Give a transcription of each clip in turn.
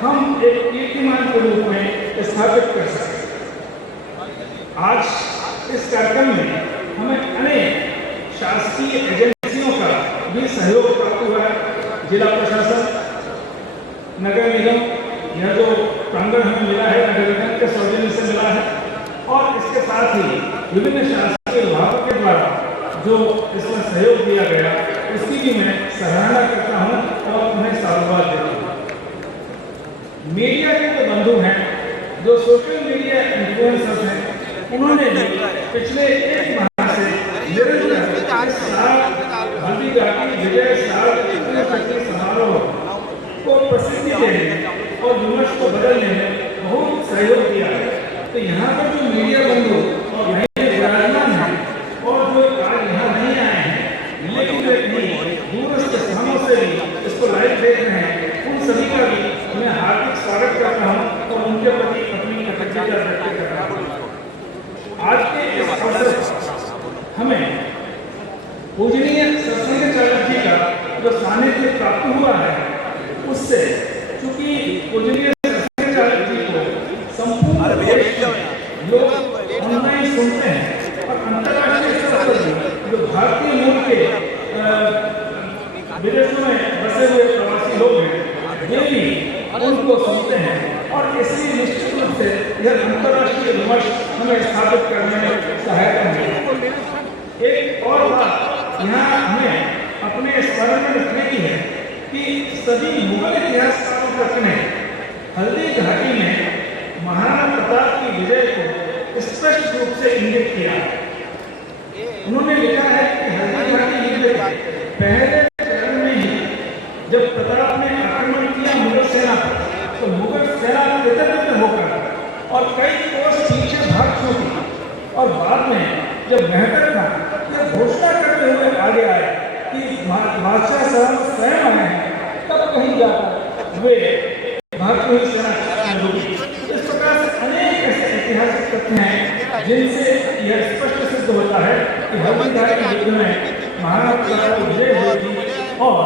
हम एक कीर्तिमान के रूप में स्थापित कर सकें। आज इस कार्यक्रम में हमें अनेक शासकीय एजेंसियों का भी सहयोग प्राप्त हुआ है। जिला प्रशासन, नगर निगम, यह जो प्रांगण हमें मिला है नगर निगम के सौजन्य से मिला है, और इसके साथ ही विभिन्न शासकीय विभागों के द्वारा जो इसमें सहयोग दिया गया उसकी भी मैं सराहना करता हूं और उन्हें साधुवाद देता हूं। मीडिया के जो बंधु हैं, जो सोशल मीडिया इन्फ्लुएंसर्स हैं, उन्होंने भी पिछले एक माह से हल्दीघाटी विजय शक्ति समारोह को प्रसिद्धि देने और विमर्श को बदलने में बहुत सहयोग दिया है। तो यहाँ पर जो मीडिया बंधु और विराजमान हैं और जो आज यहाँ नहीं आए हैं लेकिन दूरस्थ स्थानों से भी इसको लाइव देख रहे हैं, उन सभी का भी मैं हार्दिक स्वागत करता हूँ और उनके प्रति अपनी कृतज्ञता व्यक्त करता हूँ। आज के इस अवसर पर हमें पूजनीय सत्संगाचार्य जी का जो सानिध्य प्राप्त हुआ है, उससे चूंकि पूजनीय सत्संगाचार्य जी को संपूर्ण लोग ऑनलाइन सुनते हैं और अंतर्राष्ट्रीय स्तर पर जो भारतीय मूल के विदेशों में बसे हुए प्रवासी लोग हैं, वे भी उनको सुनते हैं और इसलिए निश्चित रूप से यह अंतर्राष्ट्रीय विमर्श हमें स्थापित करने में सहायता मिलेगी। एक और बात यहाँ हमें अपने स्मरण में रखने की है कि सभी मुगल इतिहासकारों तक ने हल्दीघाटी में महाराणा प्रताप की विजय को स्पष्ट रूप से इंगित किया। उन्होंने लिखा है कि हल्दीघाटी युद्ध पहले चरण में ही जब प्रताप ने आक्रमण किया मुगल सेना पर, तो मुगल सेना तितर-बितर होकर और कई कोस पीछे भाग छूटी और बाद में जब मेहतर था यह घोषणा करते हुए आगे आए कि बादशाह साहब स्वयं आए हैं, तब कहीं जाकर वे भारतीय सेना डूबी। इस प्रकार से अनेक ऐसे ऐतिहासिक तथ्य हैं जिनसे यह स्पष्ट सिद्ध होता है कि हल्दीघाटी युद्ध में महाराणा प्रताप की विजय हुई थी और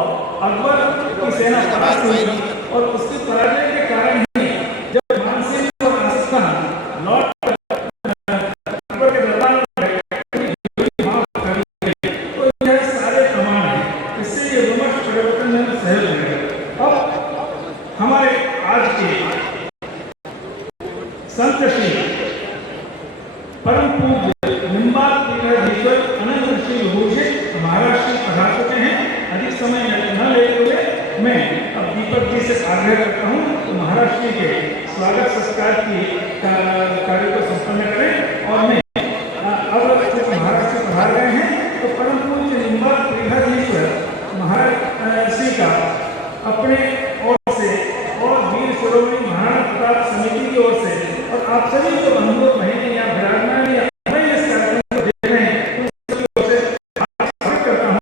अकबर की सेना परास्त हुई थी और उसकी पराजय के कारण ही जब मानसिंह और राजस्थान लौट अकबर के दरबार में तो यह सारे प्रमाण हैं। इससे ये विमर्श परिवर्तन में सहयोग है। अब हमारे आज के संत श्री परम पूज्य निम्बार्क पीठाधीश्वर अनंत ऋषि विभूषित महाराज श्री पधार चुके हैं। अधिक समय न लेते हुए मैं अब दीपक जी से आग्रह करता हूँ तो महाराज श्री के स्वागत सत्कार की कार्य को संपन्न करें और मैं अब महाराज श्री पधार गए हैं तो परम पूज्य निम्बार्क पीठाधीश्वर महाराज श्री का अपने ओर से और वीर शिरोमणि महाराणा प्रताप समिति की ओर से और आप सभी जो बंधु बहनें या विराजमान या इस कार्यक्रम को देख रहे हैं उन सभी ओर से स्वागत करता हूं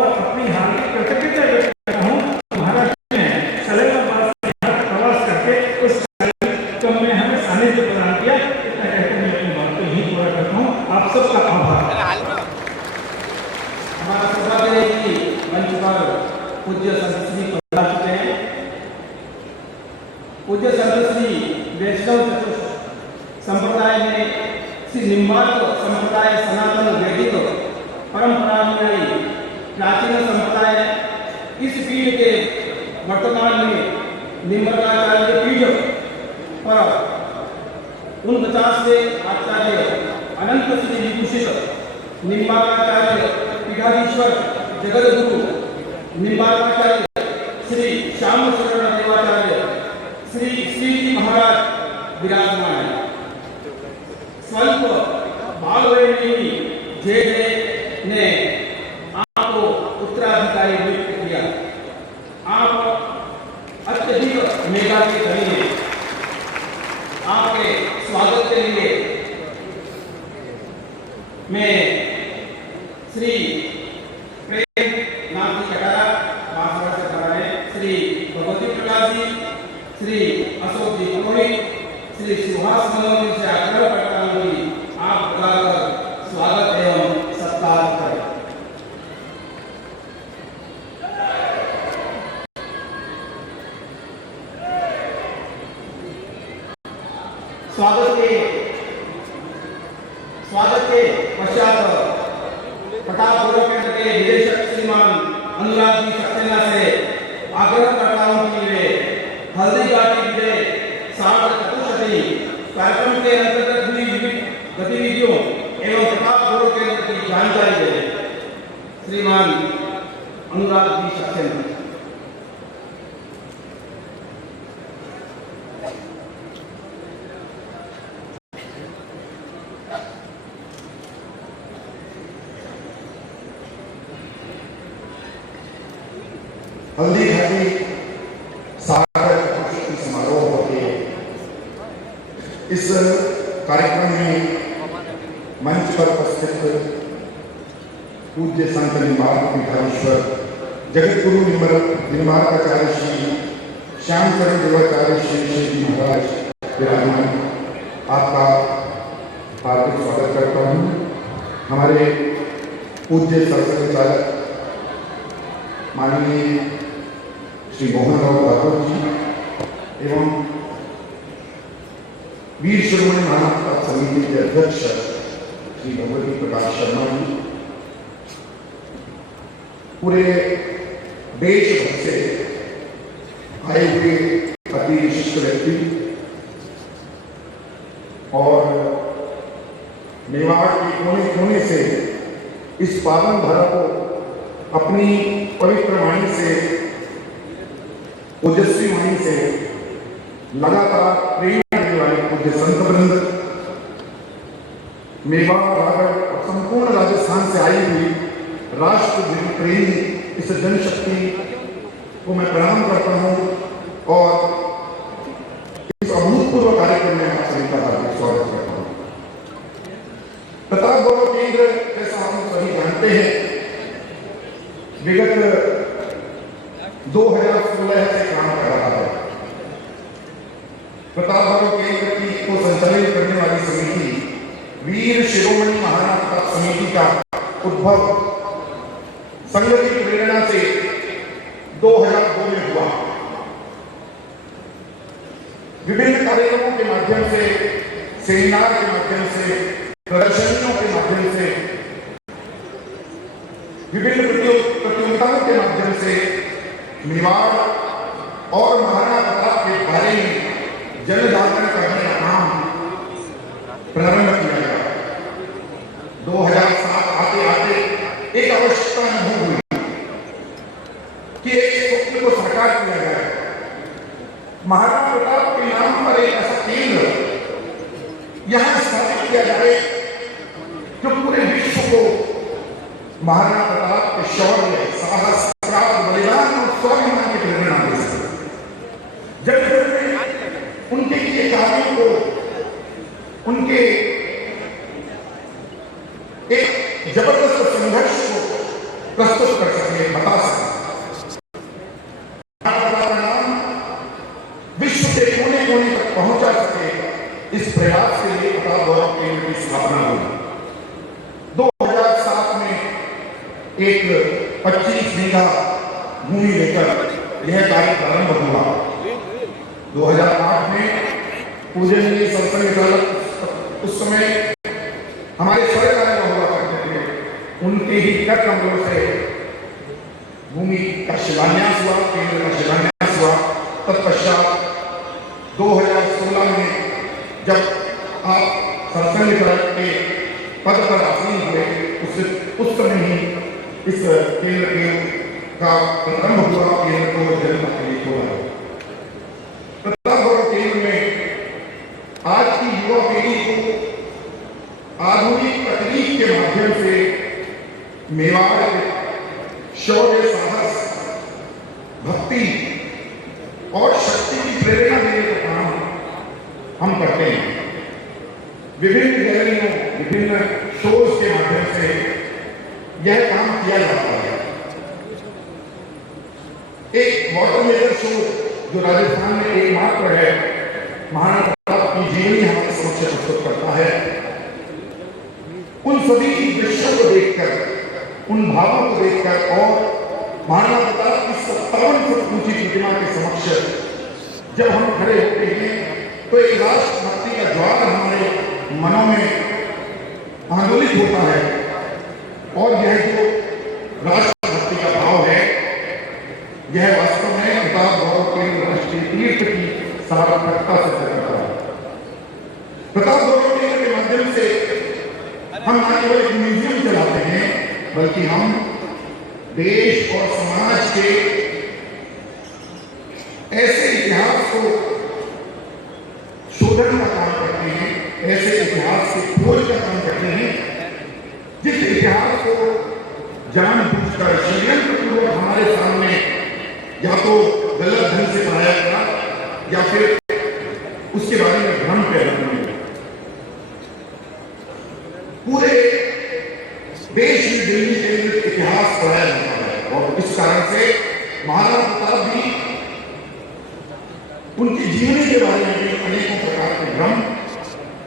और अपनी हार्दिक कृतज्ञता व्यक्त करता हूं। महाराष्ट्र में सलेमाबाद से यहाँ प्रवास करके उस कार्यक्रम में हमें सानिध्य प्रदान किया। इतना कहकर मैं अपनी बात को यहीं पूरा करता हूँ। आप सबका आभार। हमारा सौभाग्य है कि मंच पर पूज्य संत श्री पधार चुके हैं। पूज्य संत श्री वैष्णव संप्रदाय में श्री निम्बार्क संप्रदाय सनातन वैदिक परंपरानुयायी प्राचीन संप्रदाय इस पीढ़ के वर्तमान में निम्बार्काचार्य पीढ़ पर 49 से आचार्य अनंत श्री विभूषित निम्बार्काचार्य पीठाधीश्वर जगद्गुरु निम्बार्काचार्य श्री श्याम शरण देवाचार्य श्री श्री महाराज विराजमान है। स्वल्प बालवयनी जे ने आपको उत्तराधिकारी नियुक्त किया। आप अत्यधिक मेधा के धनी हैं। आपके स्वागत के लिए मैं श्री प्रेम नाथ जी कटारा बांसवाड़ा से खड़ा है, श्री भगवती प्रकाश जी, श्री अशोक जी पुरोहित, श्री सुभाष मनोहर से आग्रह करता हूँ कि आप बुलाकर स्वागत एवं सत्कार करें। स्वागत के पश्चात प्रताप गौरव केंद्र के निदेशक श्रीमान अनुराग जी सक्सेना से आग्रह करता हूं कि वे हल्दी घाटी विजय सागर चतुर्शती कार्यक्रम के अंतर्गत हुई विविध गतिविधियों एवं प्रताप गौरव केंद्र की जानकारी दें। श्रीमान अनुराग जी सक्सेना। हल्दी घाटी सागर चतुर्दशी समारोह के इस कार्यक्रम में मंच पर उपस्थित पूज्य संत निर्माण पीठाधीश्वर जगत गुरु निर्माणाचार्य श्री श्यामचरण देवाचार्य श्री जी महाराज विराजमान, आपका हार्दिक स्वागत करता हूँ। हमारे पूज्य सरसंघचालक माननीय श्री मोहन राव ठाकुर जी एवं वीर शिरोमणि महाराष्ट्र समिति के अध्यक्ष श्री भगवती प्रकाश शर्मा जी, पूरे देश भर से आए हुए अति विशिष्ट व्यक्ति और मेवाड़ के कोने कोने से इस पावन धरा को अपनी पवित्र वाणी से, ओजस्वी वाणी से लगातार प्रेरणा देने वाले पूज्य संत वृंद, मेवाड़ रागड़ और संपूर्ण राजस्थान से आई हुई राष्ट्र प्रेमी इस जनशक्ति को मैं प्रणाम करता हूं और इस अभूतपूर्व कार्यक्रम में आप सभी का हार्दिक स्वागत करता हूं। प्रताप गौरव केंद्र जैसा हम सभी जानते हैं विगत 2016 से काम कर रहा है। प्रताप गौरव केंद्र की को संचालित करने वाली समिति वीर शिरोमणि महाराष्ट्र समिति का उद्भव संघ की प्रेरणा से 2002 में हुआ। विभिन्न कार्यक्रमों के माध्यम से, सेमिनार के माध्यम से, प्रदर्शनियों के माध्यम से, विभिन्न प्रतियोगिताओं के माध्यम से मेवाड़ और महाराणा प्रताप के बारे में जन जागरण करने का काम प्रारंभ किया गया। 2007 आते आते एक आवश्यकता अनुभव हुई कि एक स्वप्न को साकार किया जाए। महाराणा प्रताप के नाम पर एक ऐसा केंद्र यहां स्थापित किया जाए जो पूरे विश्व को महाराणा प्रताप के शौर्य, साहस, त्याग, बलिदान और स्वाभिमान की प्रेरणा दे सके। जब में उनके किए कार्यों को, उनके एक जबरदस्त संघर्ष को प्रस्तुत कर सके, बता सके। नाम विश्व के कोने कोने तक पहुंचा सके, इस प्रयास के लिए प्रताप गौरव केंद्र की स्थापना हुई। 2007 में एक 25 बीघा भूमि लेकर यह कार्य प्रारंभ हुआ। 2008 में पूजनीय सरसंघचालक उस समय हमारे सरकार में हुआ करते थे, उनके ही कर कमलों से भूमि का शिलान्यास हुआ, केंद्र का शिलान्यास हुआ। तत्पश्चात 2016 में जब आप सरसंघचालक के पद पर आसीन हुए, उस समय ही इस केंद्र का प्रारंभ हुआ, केंद्र को जनता के लिए खोला। प्रताप गौरव केंद्र में आज की युवा पीढ़ी को आधुनिक तकनीक के माध्यम से मेवाड़ के शौर्य, साहस, भक्ति और शक्ति की प्रेरणा देने का काम हम करते हैं। विभिन्न गैलरियों, विभिन्न शोज के माध्यम से यह काम किया जाता है। एक वाटर मेजर शो जो राजस्थान में एकमात्र है, महाराणा प्रताप की जीवनी हमारे समक्ष प्रस्तुत करता है। उन सभी दृश्यों को देखकर, उन भावों को देखकर और महाराणा प्रताप की 57 फुट ऊंची प्रतिमा के समक्ष जब हम खड़े होते हैं तो एक राष्ट्रभक्ति का ज्वार हमारे मनों में आंदोलित होता है। और यह जो राष्ट्रभक्ति का भाव है, यह वास्तव में प्रताप गौरव केंद्र राष्ट्रीय तीर्थ की सार्थकता से करता है। प्रताप गौरव केंद्र के माध्यम से हम न केवल एक म्यूजियम चलाते हैं, बल्कि हम देश और समाज के ऐसे इतिहास को शोधन का काम करते हैं, ऐसे इतिहास की खोज का काम करते हैं जिस इतिहास को जानबूझकर षड्यंत्रपूर्वक हमारे सामने या तो गलत ढंग से पढ़ाया गया या फिर उसके बारे में भ्रम पैदा किया। पूरे देश में दिल्ली केंद्रित इतिहास पढ़ाया जाता है और इस कारण से महाराणा प्रताप भी, उनकी जीवनी के बारे में भी अनेकों प्रकार के भ्रम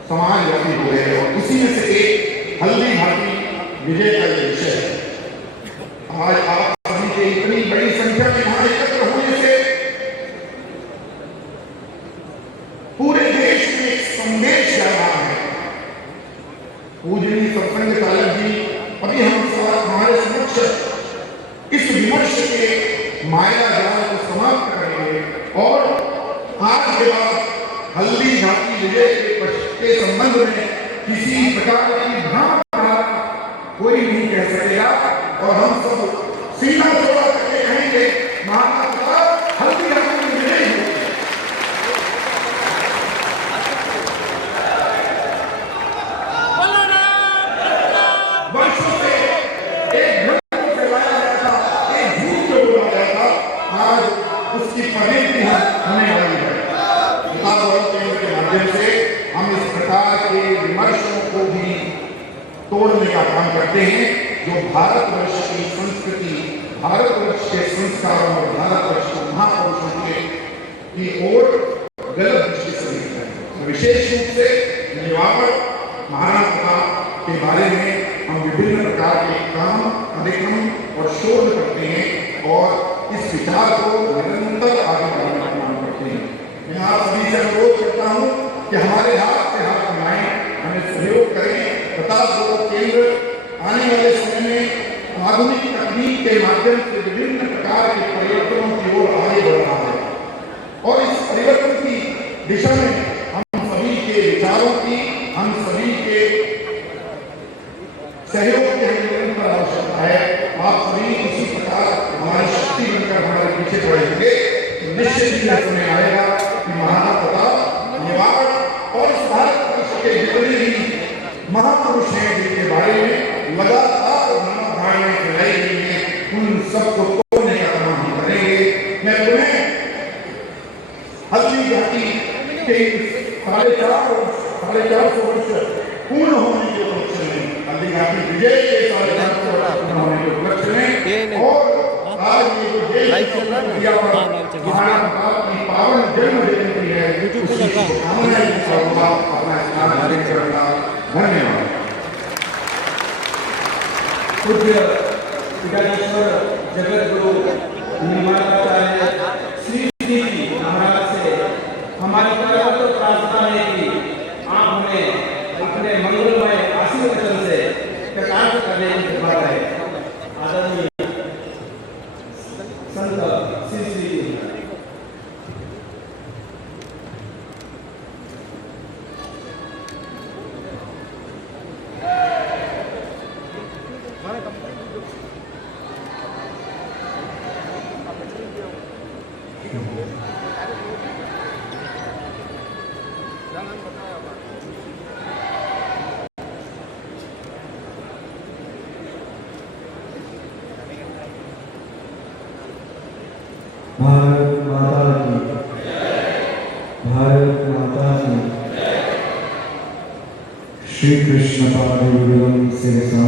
समाजव्यापी हो गए और उसी में से एक हल्दी घाटी विजय का ये विषय है। आज आप सभी के इतनी बड़ी संख्या में यहाँ एकत्र होने से पूरे देश में एक संदेश जा रहा है। पूजनीय सत्संग चालक जी अभी हमारे समक्ष इस विमर्श के माया जाल को समाप्त करेंगे और आज के बाद हल्दी घाटी विजय के संबंध में किसी प्रकार की भ्रम कोई नहीं कह सकेगा और हम सब सीना चौड़ा करके कहेंगे महाराणा प्रताप हल्दी घाटी में विजय हुए। वर्षों से एक भ्रम को फैलाया गया था, एक झूठ को बोला गया था, आज उसकी परिणति होने वाली है। प्रताप गौरव केंद्र के माध्यम से हम इस प्रकार के विमर्शों को भी तोड़ने का काम करते हैं जो भारतवर्ष की संस्कृति, भारतवर्ष के संस्कारों और भारतवर्ष के महापुरुषों की ओर गलत दृष्टि से देखते हैं। विशेष रूप से निवावट महाराणा प्रताप के बारे में हम विभिन्न प्रकार के काम, कार्यक्रम और शोध करते हैं और इस विचार को निरंतर आगे बढ़ाने का काम करते हैं। मैं आप सभी से अनुरोध करता हूं कि हमारे हाथ से हाथ मिलाएं, हमें सहयोग करें। प्रताप गौरव केंद्र आने वाले समय में आधुनिक तकनीक के माध्यम से विभिन्न प्रकार के परिवर्तनों की ओर आगे बढ़ रहा है और इस परिवर्तन की दिशा में हम सभी के विचारों की, हम सभी के सहयोग की निरंतर आवश्यकता है। आप सभी इसी प्रकार हमारी शक्ति बनकर हमारे पीछे बढ़ेंगे तो निश्चित ही समय आएगा कि महाराणा प्रताप, निवावट और इस भारत के जितने भी महापुरुष हैं जिनके बारे में लगातार धारणाएं फैलाई गई हैं, उन सबको तोड़ने का काम हम करेंगे। मैं तुम्हें हल्दी घाटी के 450 वर्ष पूर्ण होने के उपलक्ष्य में, हल्दी घाटी विजय के 450 वर्ष पूर्ण होने के उपलक्ष्य में और आज ये जो देश महाराणा प्रताप की पावन जन्म जयंती है, उसकी शुभकामनाएं अपना स्नान जारी करना। धन्यवाद। पूज्य पिताजीश्वर जगत गुरु निर्माणाचार्य श्री जी महाराज से हमारी करवत प्रार्थना है कि आप हमें अपने मंगलमय आशीर्वचन से प्रकाश करने की कृपा करें। आदरणीय संत श्री श्री भारत माता की, भारत माता की। श्री कृष्ण पादयुगं शिरसा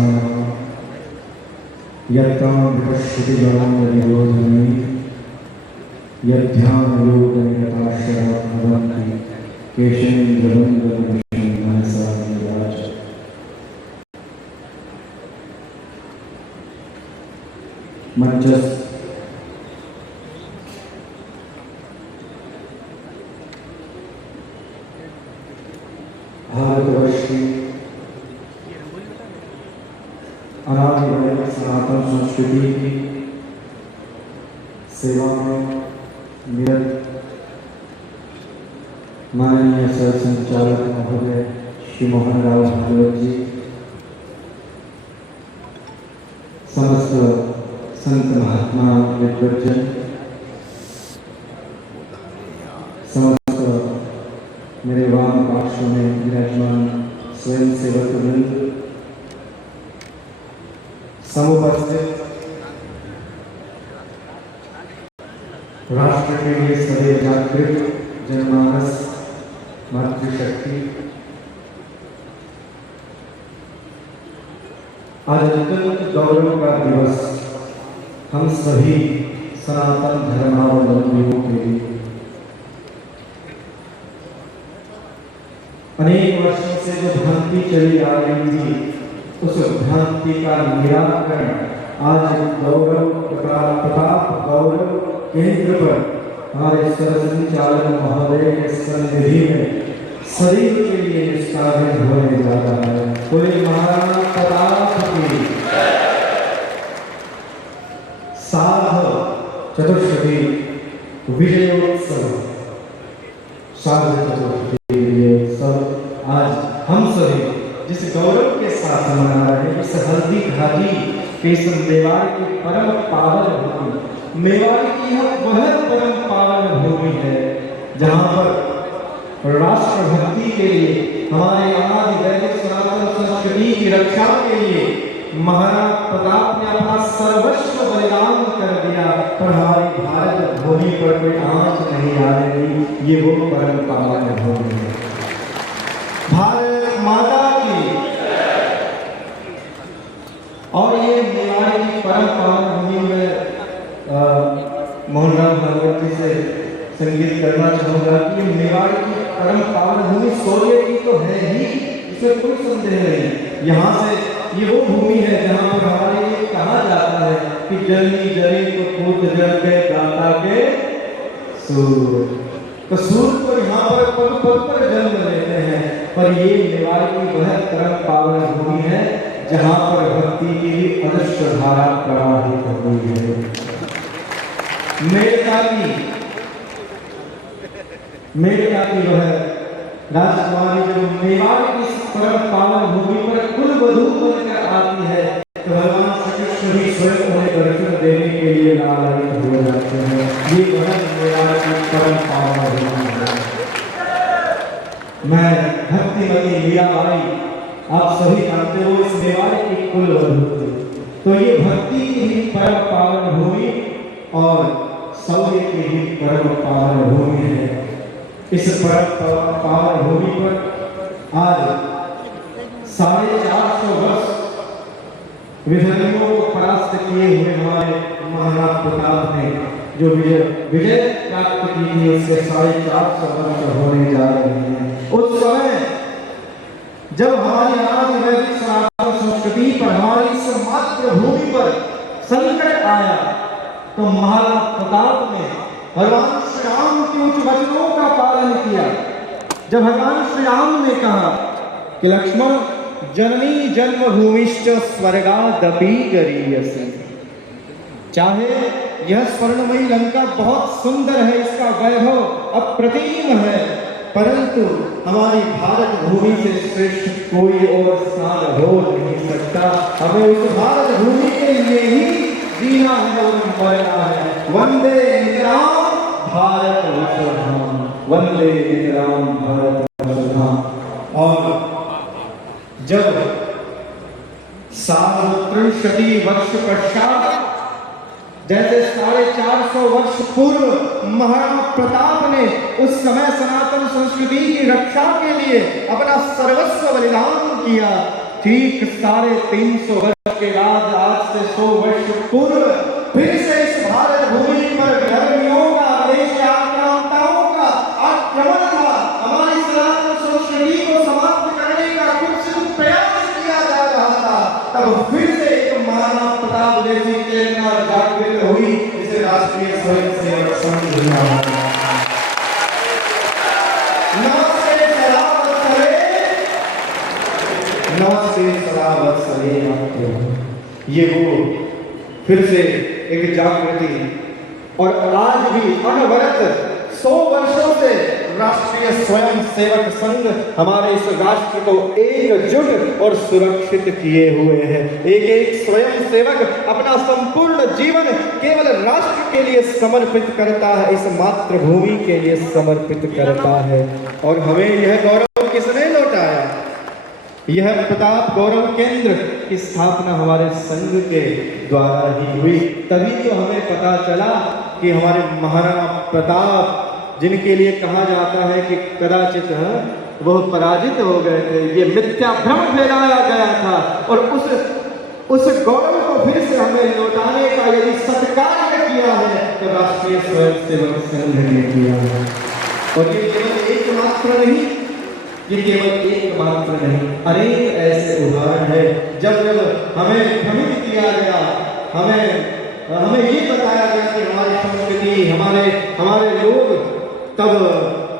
यत्तां विपश्यति जनान्दनिरोधने यध्यानयोगनिरताश्रया भवन्ति केशेन्द्रवन्दनं मनसा विराज। मंचस्थ संस्कृति की सेवा में निरत माननीय सर संचालक महोदय श्री मोहन राव भागवत जी, समस्त संत महात्मा विद्वजन, समस्त मेरे वाम पार्श्व में विराजमान स्वयं सेवक वृंद, समुपस्थित राष्ट्र के लिए सदैव जागृत जनमानस मातृशक्ति, आज अत्यंत गौरव का दिवस हम सभी सनातन धर्मावलंबियों के लिए। अनेक वर्षों से जो भ्रांति चली आ रही थी, उस भ्रांति का निराकरण आज गौरव प्रताप गौरव केंद्र पर हमारे सरसंचालक महोदय के सन्निधि में शरीर के लिए निष्कासित होने जा रहा है। कोई महाराणा प्रताप की साध चतुर्दशी विजयोत्सव, साध चतुर्दशी विजयोत्सव आज हम सभी जिस गौरव के साथ मना रहे हैं, इस हल्दी घाटी के इस मेवाड़ की परम पावन भूमि, मेवाड़ की यह वह परम पावन भूमि है जहाँ पर राष्ट्र भक्ति के लिए, हमारे आदि वैदिक सनातन संस्कृति की रक्षा के लिए महाराणा प्रताप ने अपना सर्वस्व बलिदान कर दिया, पर हमारी भारत भूमि पर कोई आंच नहीं आने दी। ये वो परम पावन भूमि है, भारत माता की। और ये मेवाड़ की परम पावन भूमि में मोहन राव भागवत जी से संगीत करना चाहूंगा कि मेवाड़ की परम पावन भूमि शौर्य की तो है ही, इसमें कोई संदेह नहीं। यहाँ से ये वो भूमि है जहाँ पर हमारे लिए कहा जाता है कि जलनी जले तो कूद जल के दाता के सूर, तो सूर को यहाँ पर पग पग पर जन्म लेते हैं, पर ये मेवाड़ की वह परम पावन भूमि है जहाँ पर भक्ति की अदृश्य धारा प्रवाहित हो रही है। मेरे वह राजकुमारी जो मेवाड़ की परम पावन भूमि पर कुल वधू बनकर आती है, तो भगवान श्री कृष्ण भी स्वयं उन्हें दर्शन देने के लिए लालायित हो जाते हैं। ये वह मेवाड़ की परम पावन भूमि है। मैं भक्तिमती मीराबाई, आप सभी जानते हो इस मेवाड़ की कुल वधू थी, तो ये भक्ति की ही परम पावन भूमि और शौर्य की ही परम पावन भूमि है। इस परम पावन भूमि पर आज 450 वर्ष विधर्मियों को परास्त किए हुए हमारे महाराणा प्रताप ने जो विजय प्राप्त की थी, उसके 450 वर्ष होने जा रहे हैं। उस समय जब हमारी आदि वैदिक सनातन संस्कृति पर, हमारी इस मातृभूमि पर संकट आया, तो महाराणा प्रताप ने भगवान श्री राम के उच्च वचनों का पालन किया। जब भगवान श्री राम ने कहा कि लक्ष्मण जननी जन्मभूमिश्च स्वर्गादपि गरीयसी, चाहे यह स्वर्णमयी लंका बहुत सुंदर है, इसका वैभव अप्रतिम है, परंतु हमारी भारत भूमि से श्रेष्ठ कोई और स्थान हो नहीं सकता। हमें उस भारत भूमि के लिए ही जीना है और मरना है। वंदे नितराम भारत वसुधाम, वंदे नितराम भारत वसुधाम। और जब 63 वर्ष पश्चात, जैसे 450 वर्ष पूर्व महाराणा प्रताप ने उस समय सनातन संस्कृति की रक्षा के लिए अपना सर्वस्व बलिदान किया, ठीक 350 वर्ष के बाद आज से 100 वर्ष पूर्व फिर से इस भारत भूमि पर धर्मियों का, देश आक्रांताओं का आक्रमण था। हमारी सनातन संस्कृति को समाप्त करने का कुछ प्रयास किया जा रहा था, तब फिर से एक महाराणा प्रताप जैसी चेतना जागृत हुई, जिसे राष्ट्रीय स्वयंसेवक संघ हुआ। नमस्ते सदावत्सले, ये वो फिर से एक जागृति, और आज भी अनवरत 100 वर्षों से राष्ट्रीय स्वयं सेवक संघ हमारे इस राष्ट्र को एकजुट और सुरक्षित किए हुए है। एक एक स्वयं सेवक अपना संपूर्ण जीवन केवल राष्ट्र के लिए समर्पित करता है, इस मातृभूमि के लिए समर्पित करता है। और हमें यह गौरव किसने लौटाया? यह प्रताप गौरव केंद्र की स्थापना हमारे संघ के द्वारा ही हुई। तभी तो हमें पता चला कि हमारे महाराणा प्रताप, जिनके लिए कहा जाता है कि कदाचित वह पराजित हो गए थे, ये मिथ्या भ्रम फैलाया गया था, और उस गौरव को फिर से हमें लौटाने का यदि सत्कार किया है तो राष्ट्रीय स्वयंसेवक संघ ने किया है। और ये केवल एकमात्र नहीं, ये केवल एकमात्र नहीं, अनेक ऐसे उदाहरण है जब हमें भ्रमित किया गया, हमें ये बताया गया कि हमारी संस्कृति, हमारे लोग, तब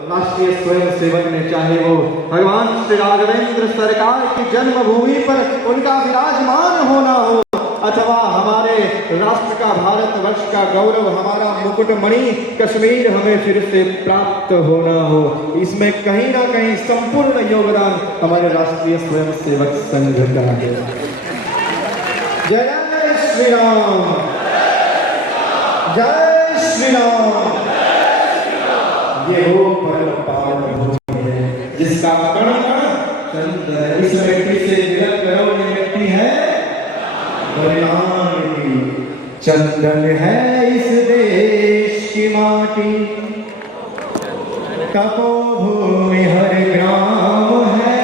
राष्ट्रीय स्वयं सेवक ने, चाहे वो भगवान श्री राघवेंद्र सरकार की जन्मभूमि पर उनका विराजमान होना हो, अथवा हमारे राष्ट्र का, भारतवर्ष का गौरव, हमारा मुकुटमणि कश्मीर हमें फिर से प्राप्त होना हो, इसमें कहीं ना कहीं संपूर्ण योगदान हमारे राष्ट्रीय स्वयं सेवक संघ का है। जय श्री राम, जय श्री राम। ये वो परम पावन भूमि है जिसका कण कण चंद्र है। इस मिट्टी से विलग करो, ये मिट्टी है बलिदान की, चंदन है इस देश की माटी, तपोभूमि हर ग्राम है,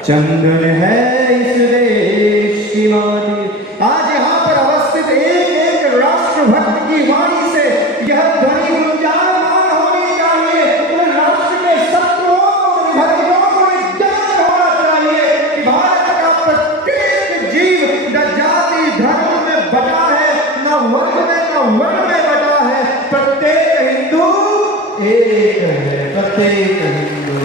चंदन है इस देश की माटी। आज यहाँ पर अवस्थित एक एक राष्ट्र भक्त की वाणी से यह ध्वनि गुंजायमान होनी चाहिए। उन राष्ट्र के शत्रुओं, भक्तों को ज्ञान होना चाहिए कि भारत का प्रत्येक जीव न जाति धर्म में बटा है, न वर्ग में, न वर्ण में बटा है। प्रत्येक हिंदू एक है, प्रत्येक हिंदू,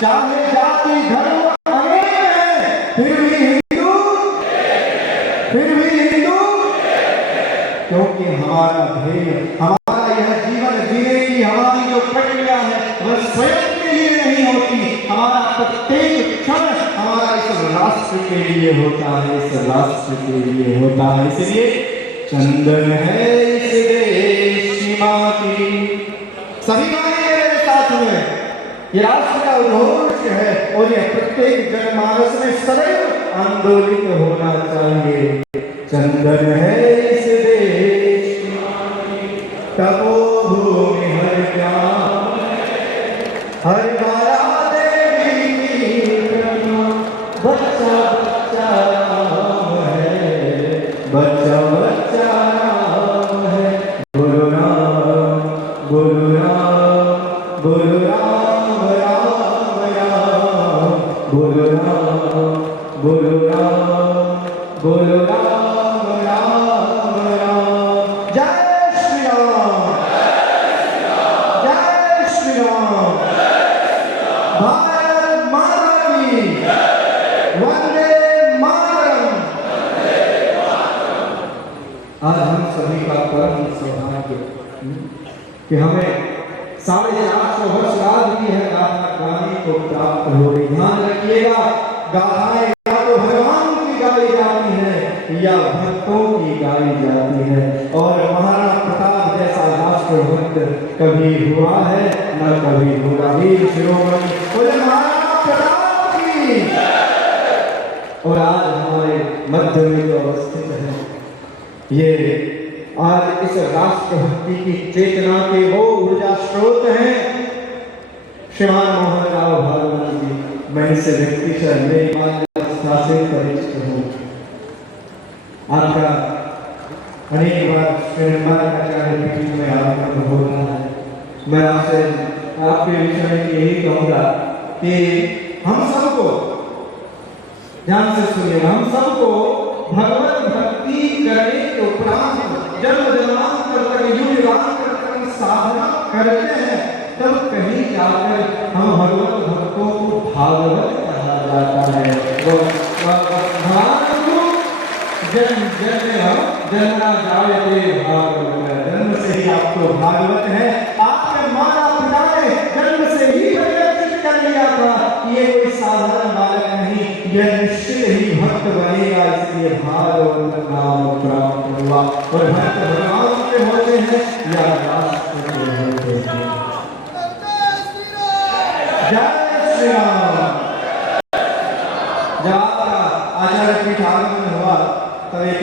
चाहे जाति धर्म अनेक है, फिर भी हिंदू, क्योंकि हमारा ध्येय, हमारा यह जीवन जीने की हमारी जो प्रक्रिया है वह स्वयं के लिए नहीं होती। हमारा प्रत्येक क्षण हमारा इस राष्ट्र के लिए होता है, इस राष्ट्र के लिए होता है। इसलिए चंदन है इस देश की माटी। सभी गाने मेरे साथ में, ये राष्ट्र का उद्घोष है और यह प्रत्येक जनमानस में सदैव आंदोलित होना चाहिए। चंदन है इस देश की माटी, तपोभूमि हर ग्राम, हर बाला देवी की प्रतिमा, बच्चा बच्चा राम है, बच्चा बच्चा राम है। बोलो राम, बोलो राम, बोलो राम राम राम, बोलो राम, बोलो राम, बोलो राम। आज हम सभी का परम सौभाग्य कि हमें 450 वर्ष बाद भी है गाथा गाने को प्राप्त हो रही। ध्यान रखिएगा, गाथाएं या तो भगवान की गाई जाती है या भक्तों की गाई जाती है, और महाराणा प्रताप जैसा राष्ट्रभक्त कभी हुआ है न कभी होगा। वीर शिरोमणि बोले महाराणा प्रताप की। और आज हमारे मध्य में जो अवस्थित है, ये आज इस राष्ट्रभक्ति की चेतना के वो ऊर्जा स्रोत हैं श्रीमान मोहन राव भागवत जी। मैं इसे व्यक्तिशः मेरी मातृभाषा से परिचित हूँ। आपका अनेक बार श्रीमाचार्य पीठ में आगमन होता है। मैं आपसे आपके विषय में यही कहूँगा कि हम सबको, ध्यान से सुनिएगा, हम सबको भगवत भक्ति करने के उपरांत जन्म जन्मांतर तक युगांतर तक साधना करते हैं, तब कहीं जाकर हम भगवत भक्तों को भागवत कहा जाता है। वो भगवान को जन्म जन्मना जायते भागवत, जन्म से ही आप तो भागवत है। आपके माता पिता ने जन्म से ही परिवर्तित कर लिया था कि ये कोई साधारण बालक नहीं, यह निश्चित ही भक्त बनेगा, इसलिए भागवत नाम प्राप्त हुआ। और भक्त भगवान के होते हैं या राष्ट्र के होते हैं। जय श्री राम। जब आपका आचार्य पीठ आगमन हुआ तब एक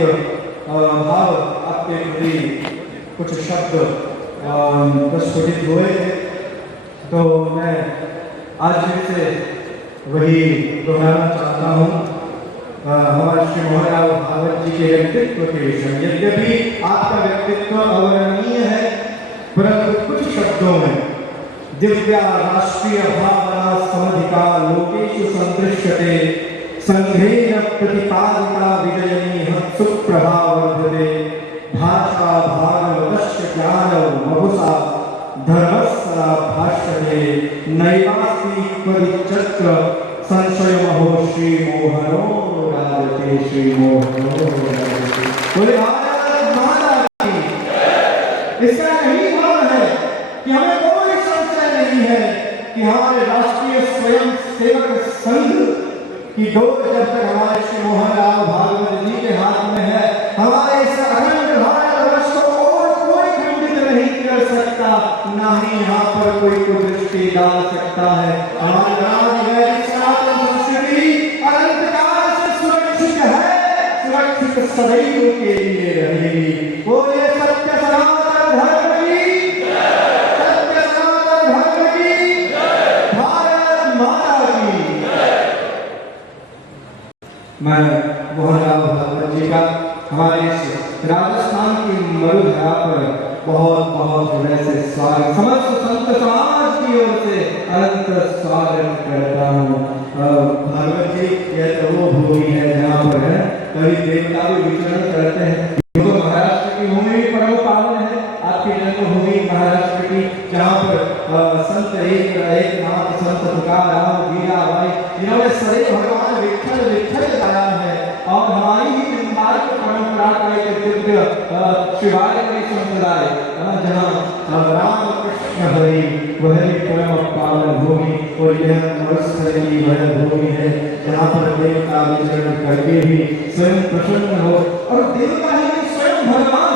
भाव आपके प्रति कुछ शब्द प्रस्फुटित हुए थे, तो मैं आज फिर से वही दोहराना चाहता हूँ। हमारे श्री मोहनराव भागवत जी के व्यक्तित्व के विषय, यद्यपि आपका व्यक्तित्व अवर्णनीय है, परंतु कुछ शब्दों में दिव्या राष्ट्रीय भावना समधिका लोकेषु संदृश्यते, संघेन प्रतिपादिता विजयनी सुप्रभा वर्धते, भाषा भागवतस्य ज्ञानं महुषा धर्मस्य भाष्यते, नैवास्ति परिचक्र संशयमहो श्री मोहनो राजते, श्री मोहनो राजते। बोले भारत माता की। इसका यही भाव है कि हमें कोई संशय नहीं है कि हमारे राष्ट्रीय स्वयं सेवक संघ की डोर जब तक हमारे श्री मोहनराव भागवत जी के हाथ में है, हमारे इस अखंड भारतवर्ष को और कोई खंडित नहीं कर सकता, ना ही यहाँ पर कोई कुदृष्टि डाल सकता है। हमारा राज वैदिक सनातन संस्कृति अनंतकाल से सुरक्षित है, सुरक्षित सदैव के लिए रहेगी। वो ये सत्य सनातन धर्म की, सत्य सनातन धर्म की, भारत माता की। मैं मोहनराव भागवत जी का हमारे राजस्थान की मरुधरा पर बहुत बहुत हृदय से स्वागत, समस्त संत समाज की ओर से अनंत स्वागत करता हूँ। भागवत जी यह तो वो भूमि है जहाँ पर है कभी देवता भी विचरण करते हैं। तो महाराष्ट्र की भूमि भी परम पावन है, आपकी जन्मभूमि महाराष्ट्र की, जहाँ पर संत एक नाथ संत तुकाराम मीराबाई जिन्होंने सदैव भगवान विठल विठल गाया है। और हमारी ही निम्बार्क परंपरा का एक दिव्य शिवालय संप्रदाय जहाँ राम कृष्ण हरि वह परम पावन भूमि, और यह मरुस्थल की वह भूमि है जहाँ पर देवता विचरण करके भी स्वयं प्रसन्न हो, और देवता ही स्वयं भगवान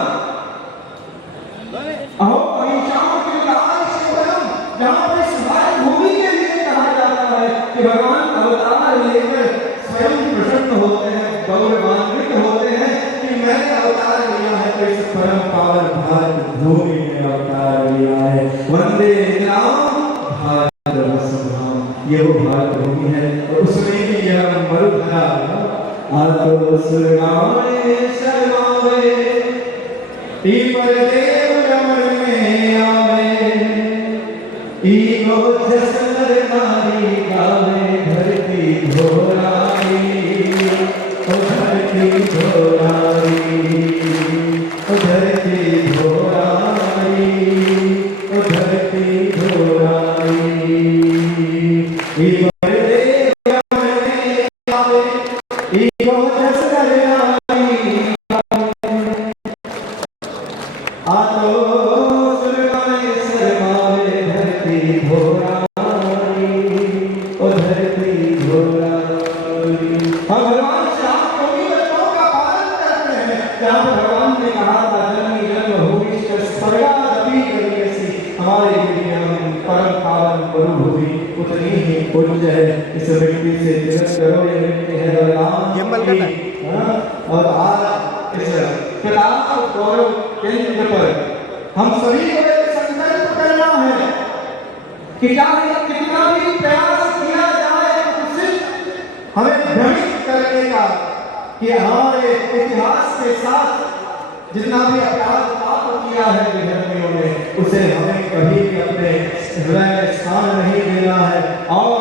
अहो अहिंसाओं के लाल शिवम, जहाँ पर शिवालय भूमि के लिए कहा जाता है कि भगवान अवतार लेकर स्वयं प्रसन्न होते हैं, गौरवान्वित होते हैं कि मैंने अवतार लिया है, तो इस परम पावन भारत भूमि में अवतार लिया है। वंदे राम भारत, ये वो भारत भूमि है, और उसमें भी यह मरुधरा आतो सुरगावे शर्मावे, पीपर देव रमण में आवे, ईगो जसनर नारी गावे, धरती धोराई, ओ धरती धोराई, ओ धरती धोराई, ओ धरती धोराई। पीपर देव रमण में आवे, ईगो जसनर नारी आतो सुरगावे शर्मावे, धरती धोराई, ओ धरती धोराई। हम भगवान श्याम को भी वचनों का पालन करते हैं, जहाँ भगवान ने कहा था जननी जन्मभूमि स्वर्गादपि गरीयसी, हमारे लिए हम परम पावन मरुभूमि उतनी ही पूज्य है। इस व्यक्ति से तिरस्कार करो, ये व्यक्ति है बलराम की। और आज इस किताब गौरव केंद्र पर हम सभी को एक संकल्प करना है कि चाहे कितना भी प्रयास किया जाए सिर्फ हमें भ्रमित करने का, कि हमारे इतिहास के साथ जितना भी अपराध पाप किया है विधर्मियों ने, उसे हमें कभी भी अपने हृदय में स्थान नहीं देना है, और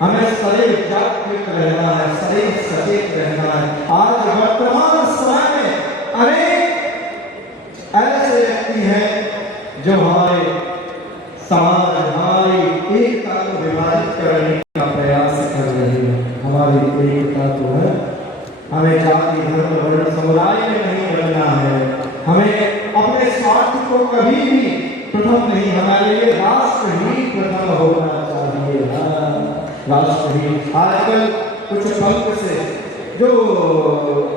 हमें सदैव जागृत रहना है, सदैव सचेत रहना है। आज वर्तमान समय में अनेक ऐसे व्यक्ति हैं जो हमारे समाज, हमारी एकता को विभाजित करने का प्रयास कर रहे हैं। हमारी एकता तो है, हमें जाति धर्म प्रथम नहीं, हमारे लिए राष्ट्र ही प्रथम होना चाहिए। राष्ट्र ही। आजकल कुछ पंख से जो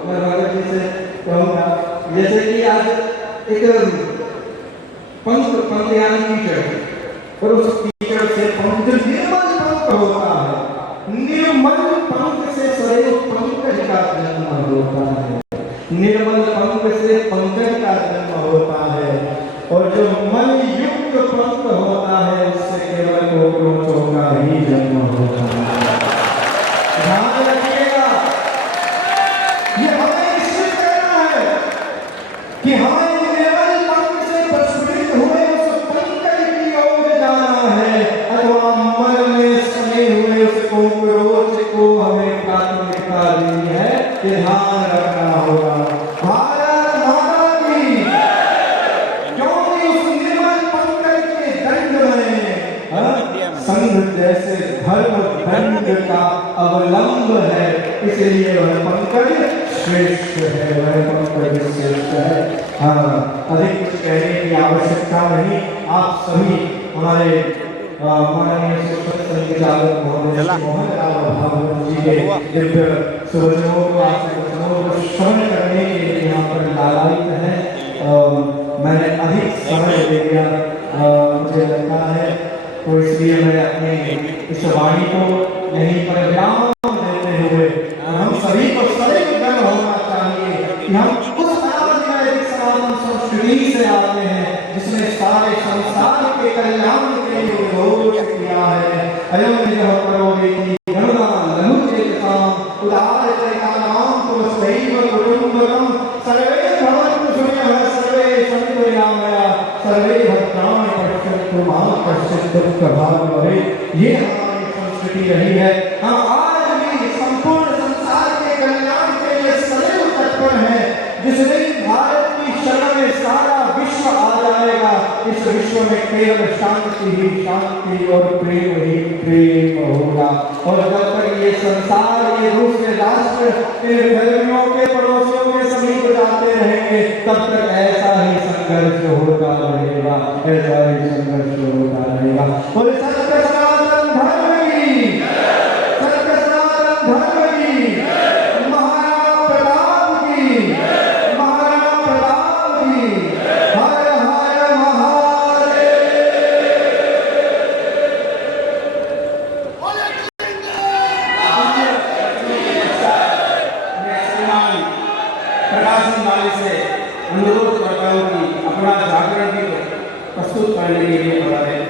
मैं भगत जी से कहूँगा, जैसे कि आज एक पंख यानी कीचड़, और उस कीचड़ से पंख जो निर्मल पंख होता है, निर्मल पंख से सदैव पंकज का जन्म होता है, निर्मल पंख से पंकज का जन्म होता है, और जो मन युक्त पंख होता है उससे केवल कोकरोचों का ही जन्म होता है। ध्यान रखिएगा, ये हमें निश्चित करना है कि हमें निर्मल पंख से प्रस्फुटित हुए उस पंकज की ओर जाना है, अथवा मन में सने हुए उस कोकरोच को हमें प्राथमिकता देनी है। ध्यान रखना होगा। भारत माता की, क्योंकि उस निर्मल पंकज के दंड में संघ जैसे धर्म दंड का अवलंब है, इसलिए वह पंकज श्रेष्ठ है, वह पंकज श्रेष्ठ है। अधिक कुछ कहने की आवश्यकता नहीं। आप सभी हमारे माननीय शिक्षक संचालक महोदय मोहन लाल भागवत जी के दिव्य सुवचनों को, वचनों को श्रवण करने के लिए यहाँ पर लालायित है। मैंने अधिक समय ले लिया, मुझे लगता है, तो इसलिए मैं अपने इस वाणी को यहीं पर विराम देते हुए हम सभी को सदैव गर्व होना चाहिए कि हम उस आध्यात्मिक सनातन संस्कृति से आते हैं जिसने सारे संसार के कल्याण के लिए घोष किया है। अयम निजः करोति गणना लघुचेतसाम् उदारचरितानां तुमस्यैव कुटुम्बकम् सर्वे भवन्तु सुखिनः सर्वे सन्तु निरामयाः सर्वे भद्राणि पश्यन्तु मा कश्चित् दुःखभाग् भवेत्। ये हमारी संस्कृति रही है। हम आज भी संपूर्ण संसार के कल्याण के लिए सदैव तत्पर हैं। जिस दिन भारत की शरण में सारा विश्व आ जाएगा, इस विश्व में केवल शांति ही शांति और प्रेम ही प्रेम होगा। और जब तक ये संसार, ये दूसरे राष्ट्र गर्मियों के पड़ोसियों के समीप जाते रहेंगे, तब तक ऐसा ही संघर्ष होता रहेगा, ऐसा ही संघर्ष होता रहेगा। और सत्य सनातन धर्म की, सत्य सनातन धर्म की, महाराणा प्रताप की, महाराणा प्रताप की, हर हर महादेव। प्रकाश वाले से अनुरोध करता हूँ कि अपना जागरण भी प्रस्तुत करने के लिए बता दें।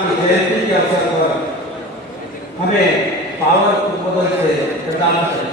की जयंती के अवसर पर हमें पावन उद्बोधन से प्रदान करें।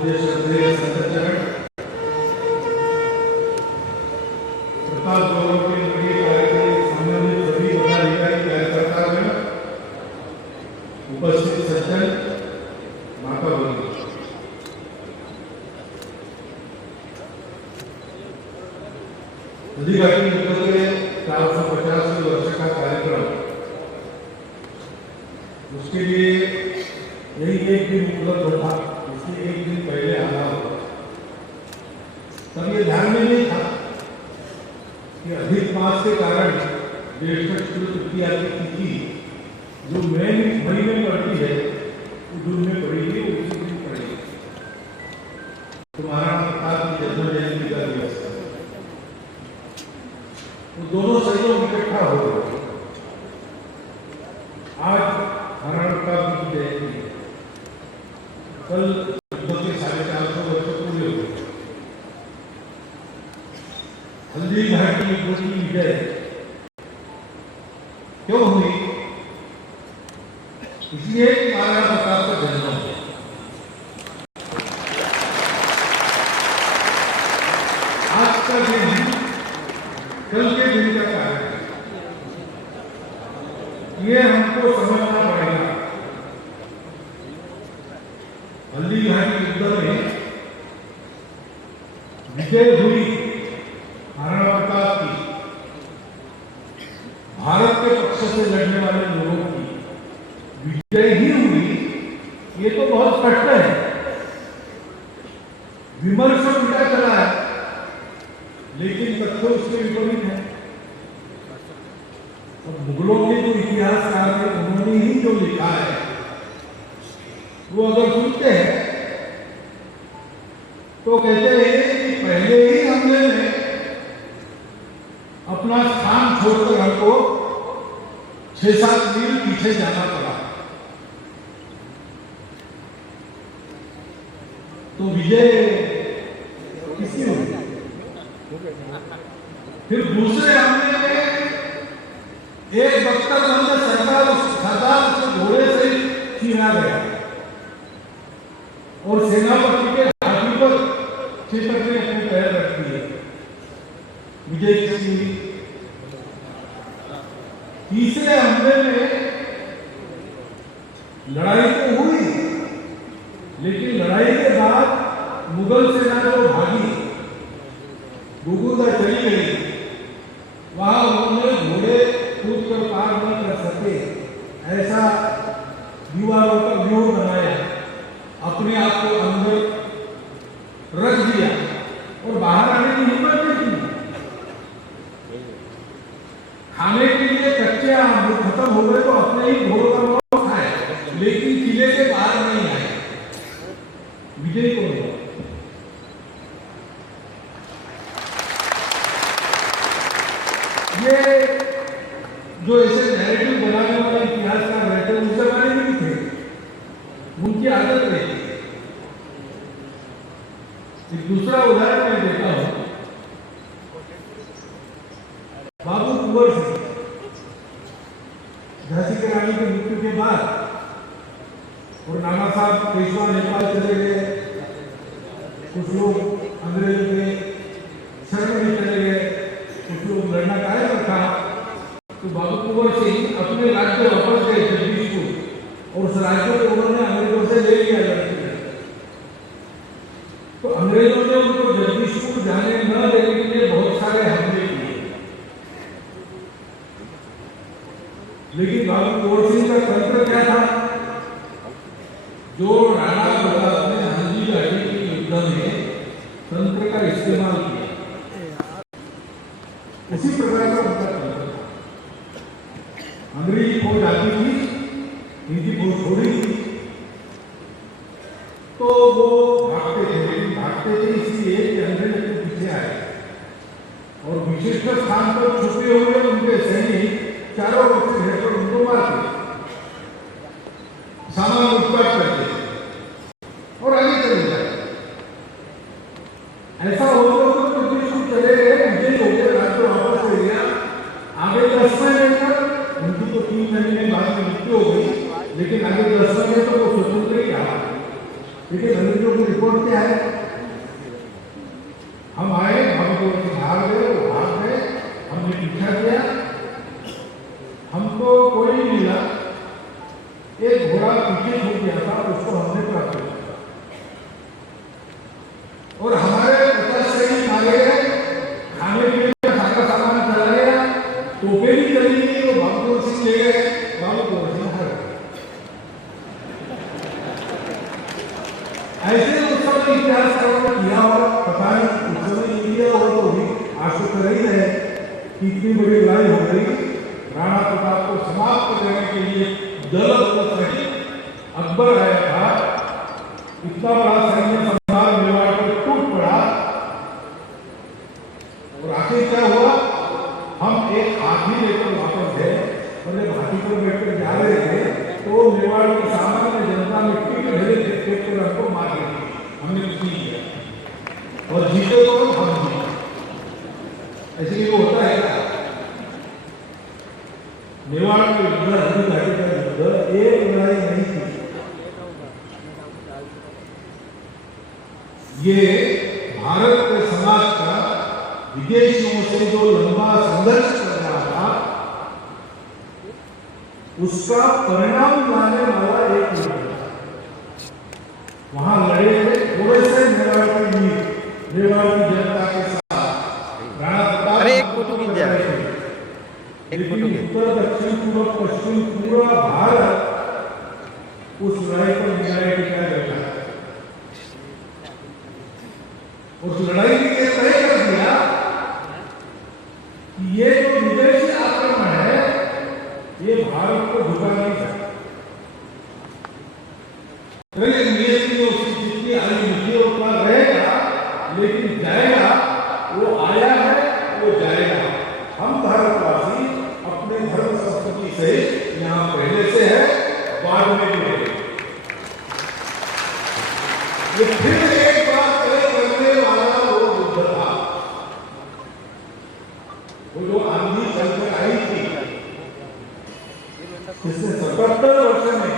पूज्य श्रद्धेय संतचरण प्रताप गौरव के लिए कार्यक्रम संबंधित सभी पदाधिकारी कार्यकर्तागण उपस्थित सज्जन माता बंधु अधिकारी मित्र के 450 वर्ष का कार्यक्रम उसके लिए यही एक दिन उपलब्ध था, इसलिए एक दिन पहले आना होगा। तब ये ध्यान में नहीं था कि अधिक मास के कारण ज्येष्ठ शुक्ल तृतीया की तिथि जो मई में पड़ती है वो जून में पड़ेगी, उसी दिन पड़ेगी। तुम्हारा प्रताप की जन्म जयंती का दिवस है, तो दोनों संयोग इकट्ठा हो गए। आज महाराणा प्रताप की जयंती, कल लगभग 450 वर्ष पूरे हो गए। हल्दी घाटी की विजय क्यों हुई? इसलिए महाराणा प्रताप का जन्म हुआ। आज का दिन कल के दिन का कारण है, ये हमको समझना पड़ेगा। हल्दी घाटी युद्ध में विजय हुई महाराणा प्रताप की, भारत के पक्ष से लड़ने वाले लोगों की विजय ही हुई, ये तो बहुत स्पष्ट है। विमर्श उल्टा चला है, लेकिन तथ्य उसके विपरीत है। मुगलों के जो इतिहासकार थे उन्होंने ही जो लिखा है वो अगर सुनते हैं तो कहते हैं कि पहले ही हमले में अपना स्थान छोड़कर हमको 6-7 मील पीछे जाना पड़ा। तो विजय किसकी हुई? फिर दूसरे हमले में एक बख्तरबंद सरदार उस घोड़े से छीना गया और सेनापति के हाथी पर चेतक ने अपने पैर रख दिए। विजय किसकी हुई? तीसरे हमले में लड़ाई तो हुई, लेकिन लड़ाई के बाद मुगल सेना जो भागी, गुगुदा चली गई, वहां उन्होंने घोड़े कूद कर पार न कर सके, ऐसा दीवारों का व्यूह बनाया, अपने आप को अंदर रख दिया और बाहर आने की हिम्मत नहीं की। खाने के लिए कच्चे आम खत्म हो गए तो अपने ही घोड़ों का मांस खाए, लेकिन किले के बाहर नहीं आए। विजय को हुआ। ये जो ऐसे नैरेटिव बनाने वाले इतिहासकार रहते हैं, उस जमाने में भी थे, उनकी आदत रहती है। एक दूसरा उदाहरण मैं देता हूं, बाबू कुंवर सिंह झांसी की रानी की मृत्यु के बाद और नाना साहब पेशवा नेपाल चले गए, कुछ लोग अंग्रेजों के शरण में चले गए, कुछ लोग लड़ना कायम रखा, तो बाबू कुंवर सिंह अपने राज्य वापस गए जगदीशपुर और उस राज्य को उन्होंने अंग्रेजों से ले लिया लड़की। तो अंग्रेजों ने उनको जगदीशपुर जाने न देने के लिए बहुत सारे हमले किए, लेकिन बाबू कुंवर सिंह का तंत्र क्या था? जो राणा प्रताप ने हल्दी घाटी के युद्ध में तंत्र का इस्तेमाल किया, उसी प्रकार का उनका तंत्र था। अंग्रेजी फौज आती थी, हिंदी फौज थोड़ी थी, तो वो भागते थे, लेकिन भागते थे इसलिए कि अंग्रेज के पीछे आए और विशिष्ट स्थान पर छुपे हुए उनके सैनिक चारों ओर से घेरकर उनको मारते, सामान लूटपाट करते और आगे चले जाते। ऐसा होता तो ब्रिटिश चले गए, विजय हो गए, राज्य वापस ले गया। आगे 10 महीने तक उनकी तो 3 महीने बाद में मृत्यु हो गई, लेकिन आगे 10 महीने तक वो स्वतंत्र ही रहा। लेकिन अंग्रेजों की रिपोर्ट क्या और हमारे 50 सैनिक मारे गए, खाने पीने का सारा सामान चला गया, तोपे भी चली गई, तो बाबू गोर सिंह ले गए, बाबू गोर सिंह हार गए। ऐसे उस समय इतिहास किया और पता नहीं उस समय इंडिया हो तो भी आज तो कर ही है कि इतनी बड़ी लड़ाई हो गई, राणा प्रताप को समाप्त करने के लिए दल सहित अकबर आया था, इतना बड़ा सैन्य संहार मेवाड़ पर टूट पड़ा। और आखिर क्या हुआ, हम एक हाथी लेकर वापस गए और जब हाथी पर बैठकर जा रहे थे तो मेवाड़ की सामान्य जनता मिट्टी के ढेरे फेंक कर हमको मार दी, हमने कुछ नहीं किया और जीते तो हम जीते। ऐसे ही वो होता है क्या? मेवाड़ के युद्ध, हल्दी घाटी का युद्ध एक लड़ाई नहीं थी, ये भारत के समाज का विदेशियों से जो लंबा संघर्ष कर रहा था उसका परिणाम लाने वाला एक युद्ध था। वहां लड़े थे थोड़े से मेवाड़ की जनता के साथ राणा प्रताप। अरे एक फोटो खींच जा, एक फोटो खींच। उत्तर दक्षिण पूर्व पश्चिम पूरा भारत उस लड़ाई को न्याय टिका बैठा है। उस लड़ाई के लिए तय कर दिया कि ये जो विदेशी आक्रमण है ये भारत को झुका नहीं सकता। नियति में उसकी जितनी आयु उतना रहेगा, लेकिन जाएगा, वो आया है वो जाएगा। हम भारतवासी अपने धर्म संस्कृति से यहाँ पहले से है, बाद में भी रहेंगे। ये फिर एक बात तय करने वाला वो युद्ध था, वो जो आंधी चलकर आई थी, जिसने 77 वर्ष में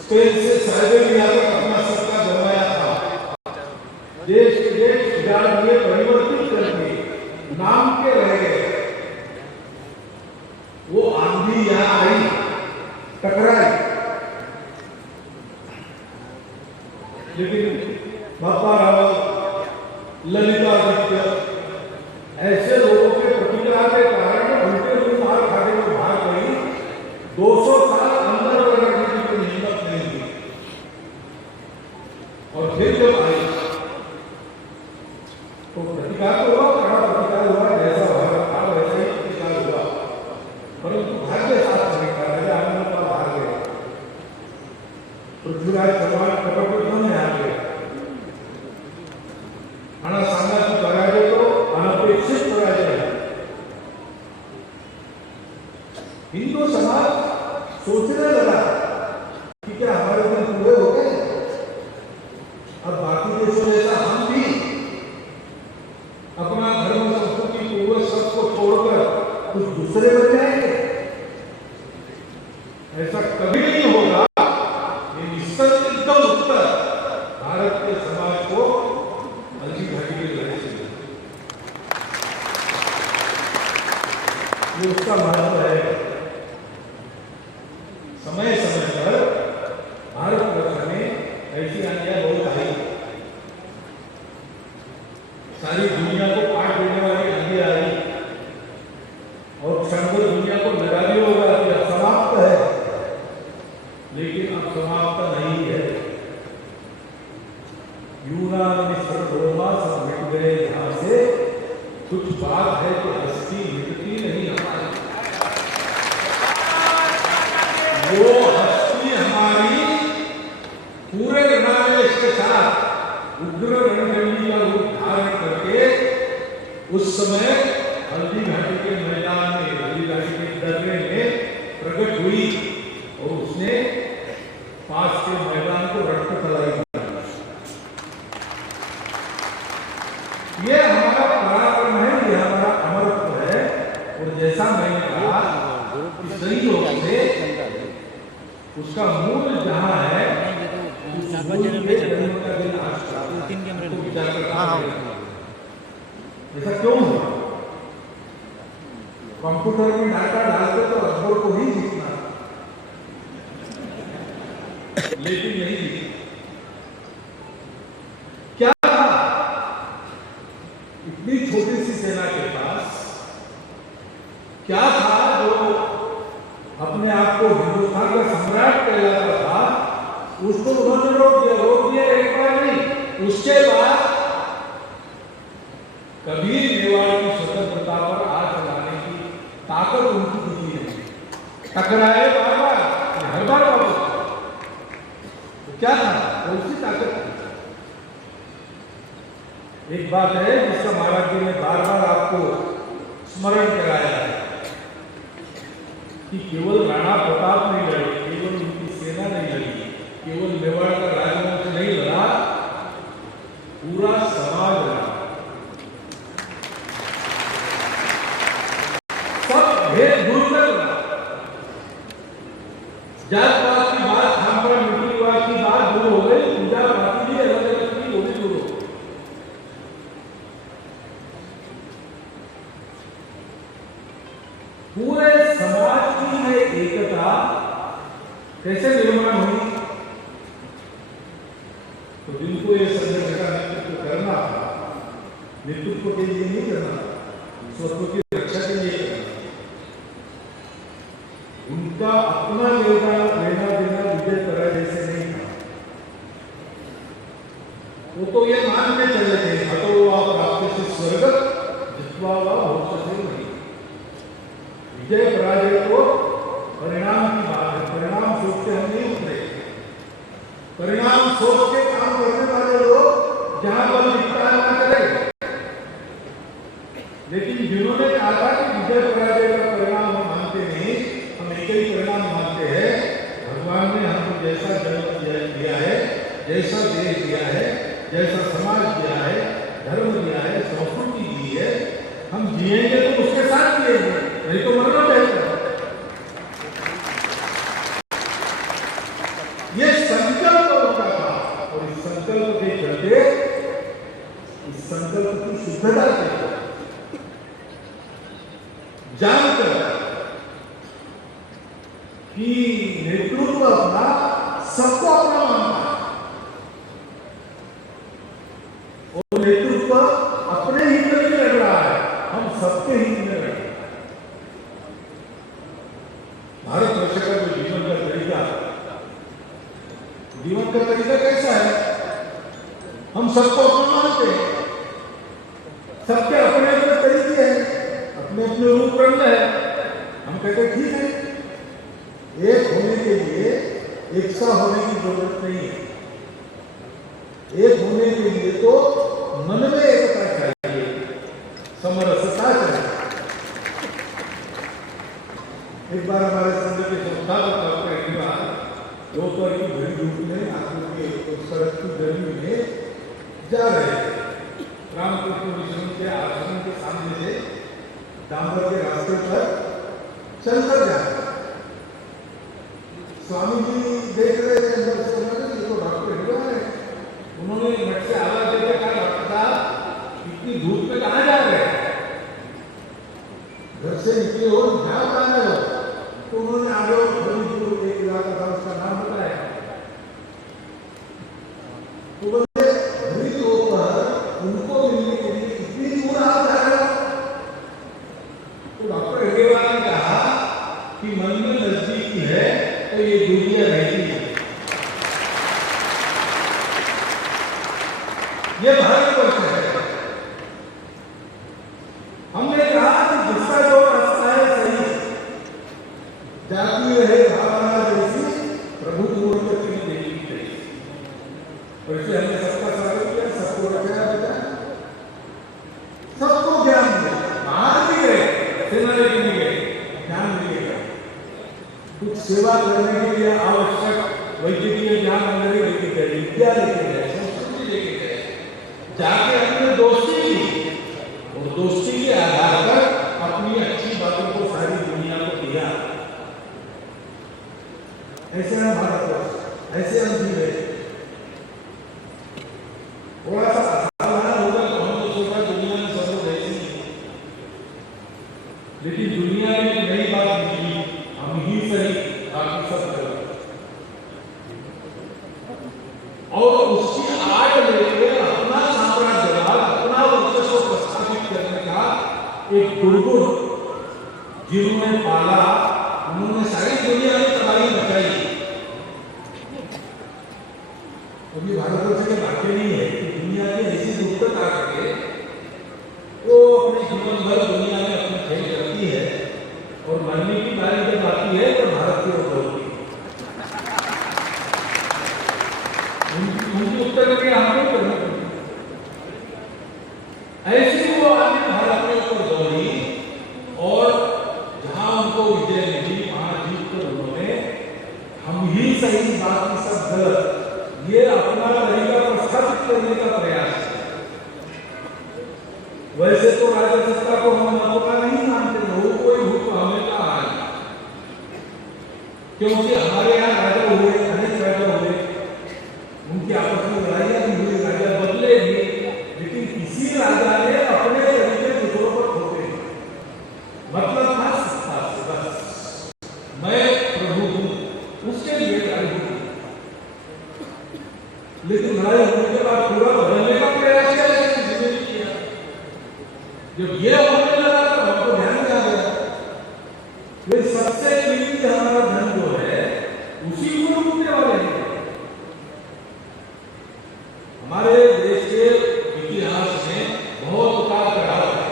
स्पेन से साइबेरिया तक अपना सत्ता जमाया था, देश के देश उजाड़ दिए, परिवर्तित करके नाम के रह गए, वो आंधी यहाँ आई, टकराई, लेकिन बापा राव, ललितादित्य ऐसे लोगों के प्रतिकार के कारण उनके लिए मार खाने में भाग गई। 200 साल अंदर रखने की कोई हिम्मत नहीं थी। और फिर जब आई तो प्रतिकार तो हुआ, कड़ा प्रतिकार हुआ, जैसा भारत था वैसा ही प्रतिकार हुआ, परंतु भाग्य साथ नहीं था, राजा आनंद पर हार गए। पृथ्वीराज चौहान कपटयुद्ध में हार गए। राणा सांगा की पराजय तो अनपेक्षित पराजय है। हिंदू समाज सोचने लगा कि क्या हमारे दिन पूरे हो गए, अब बाकी देशों जैसा हम भी अपना धर्म संस्कृति पूर्वज सब को छोड़कर कुछ दूसरे बन जाएंगे। ऐसा कभी नहीं होगा। ये निश्चित उत्तर भारत के समाज को हल्दी घाटी के लड़ाई से ये उसका महत्व है। समय समय पर भारतवर्ष में ऐसी आंधियां बहुत आई, सारी दुनिया को काट देने वाली आंधी आई और क्षणभर दुनिया को लगा भी होगा कि अब समाप्त है, लेकिन अब समाप्त नहीं है। यूनान मिस्र रोमा सब मिट गए यहाँ से, कुछ बात है कि हस्ती मिटती नहीं हमारी। वो हस्ती हमारी पूरे रणआवेश के साथ उग्र रणगंडी का रूप धारण करके उस समय हल्दी घाटी के मैदान में, हल्दी घाटी के दर्रे में प्रकट हुई और उसने पास के मैदान को रक्त तलाई। ये हमारा पराक्रम है, ये हमारा अमरत्व है। और जैसा मैंने कहा सही रूप से उसका मूल जहां है, उस मूल पे जन्म का दिन आज तो विचार करना है। ऐसा क्यों हुआ? कंप्यूटर में डाटा डालते तो अकबर को ही जीतना, लेकिन नहीं जीता। क्या था? कभी मेवाड़ की स्वतंत्रता पर आग लगाने की ताकत उनकी दिखी नहीं, टकराए बार बार, हर बार वापस। तो क्या था, कौन सी ताकत थी? एक बात है जिसका महाराज जी ने बार बार आपको स्मरण कराया है कि केवल राणा प्रताप नहीं लड़े, केवल उनकी सेना नहीं लड़ी, केवल मेवाड़ का राजवंश नहीं लड़ा, पूरा समाज लड़ा। सब भेद दूर कर लड़ा। जात पात की बात, खानपान रीति रिवाज की बात दूर हो गई, पूजा पाठ भी अलग अलग की वो भी दूर हो गई। पूरे समाज की ये एकता कैसे निर्माण हुई? तो जिनको ये संघर्ष का नेतृत्व करना था, नेतृत्व के लिए नहीं करना, स्वत्व की रक्षा के लिए करना, उनका अपना लेना देना विजय पराजय से नहीं था। वो तो ये मान के चले थे, हतो आप प्राप्त से स्वर्ग जितवा हो सके नहीं। विजय पराजय को परिणाम की बात है, परिणाम सोच के हम नहीं उतरे। परिणाम सोच के काम करने वाले लोग जहां बल दिखता है वहां चले, लेकिन जिन्होंने कहा था कि विजय पराजय का परिणाम हम मानते नहीं, हम एक ही परिणाम मानते हैं, भगवान ने हमको जैसा जन्म दिया है, जैसा देश दिया है, जैसा समाज दिया है, धर्म दिया है, संस्कृति दी है, हम जिएंगे तो उसके साथ जिएंगे, नहीं तो मरना चाहिए। ये संकल्प उनका था, और इस संकल्प के चलते, इस संकल्प की शुद्धता के जानकर कि नेतृत्व अपना सबको अपना मानता है, और नेतृत्व अपने हित में लड़ रहा है, हम सबके हित में लड़ रहे हैं। भारत वर्ष का जो जीवन का तरीका कैसा है? हम सबको अपना मानते हैं, सबके अपने अपने तरीके हैं, अपने अपने रूप रंग है। हम कहते ठीक है, एक होने के लिए एक सा होने की जरूरत नहीं है। एक होने के लिए तो मन में एकता चाहिए, समरसता चाहिए। एक बार हमारे संघ के संस्थापक डॉक्टर अग्रवाल दोपहर की भरी धूप में आगरा के सड़क की गर्मी में जा रहे थे। रामकृष्ण मिशन के आश्रम के सामने से डांबर के रास्ते पर चलकर जा रहे। स्वामी जी देख रहे थे अंदर से, ये तो डॉक्टर अग्रवाल है। उन्होंने मठ से आवाज देकर कहा, डॉक्टर साहब इतनी धूप में कहाँ जा रहे हैं? घर से निकले हो, क्या कहा है? तो उन्होंने आगे थोड़ी दूर एक इलाका था, उसका नाम बताया। तो बोले भरी धूप पर उनको मिलने के लिए इतनी दूर आ जा रहा। तो डॉक्टर अग्रवाल ने कहा कि मन में नजदीकी है तो ये दूरियां रहती है। ये भारतवर्ष है। हमने कहा कि जिसका जो रास्ता है सही, जाती रहे भावना जैसी, प्रभु मूर्त की देवी जैसी। वैसे हमने सबका स्वागत किया, सबको रखाया बचाया, सबको ज्ञान दिया। बाहर भी गए, सेना लेके नहीं गए, ज्ञान मिलेगा। कुछ सेवा करने के लिए आवश्यक वैद्यकीय ज्ञान अंदर लेके गए, विद्या लेके गए, संस्कृति लेके गए, जाके अपने दोस्ती की, और दोस्ती के आधार पर अपनी अच्छी बातों को सारी दुनिया को दिया। ऐसे हम भारतवर्ष, ऐसे हम जी रहे। थोड़ा सा असाधारण होगा तो हम तो सोचा दुनिया में सब लोग ऐसे ही, लेकिन दुनिया में एक नई बात निकली, हम ही सही, बाकी सब गलत। और उसकी आड़ लेकर अपना साम्राज्यवाद, अपना वर्चस्व प्रस्थापित करने का एक दुर्गुण जिन्होंने पाला, उन्होंने सारी दुनिया में तबाही मचाई। अभी भारतवर्ष के वाक्य नहीं है कि दुनिया के ऐसे वैसे तो राज्य सत्ता को हम महत्वपूर्ण नहीं मानते, हो कोई हो तो हमें कहा है, क्योंकि हमारे यहाँ राजा हुए, अनेक राजा हुए, उनकी आपस में लड़ाइयाँ भी हुई, राजा बदले भी, लेकिन किसी राजा ने अपने तरीके दूसरों पर थोपे, मतलब था सत्ता से बस मैं प्रभु हूँ, उसके लिए लड़ाई हुई। लेकिन लड़ाई होने के बाद पूरा बदलने का प्रयास किया, किसी ने नहीं किया। जब ये होने लगा तो हमको ध्यान में आ गया, वे सबसे कीमती हमारा धन जो है उसी को लूटने वाले हैं। हमारे देश के इतिहास में बहुत उतार चढ़ाव है,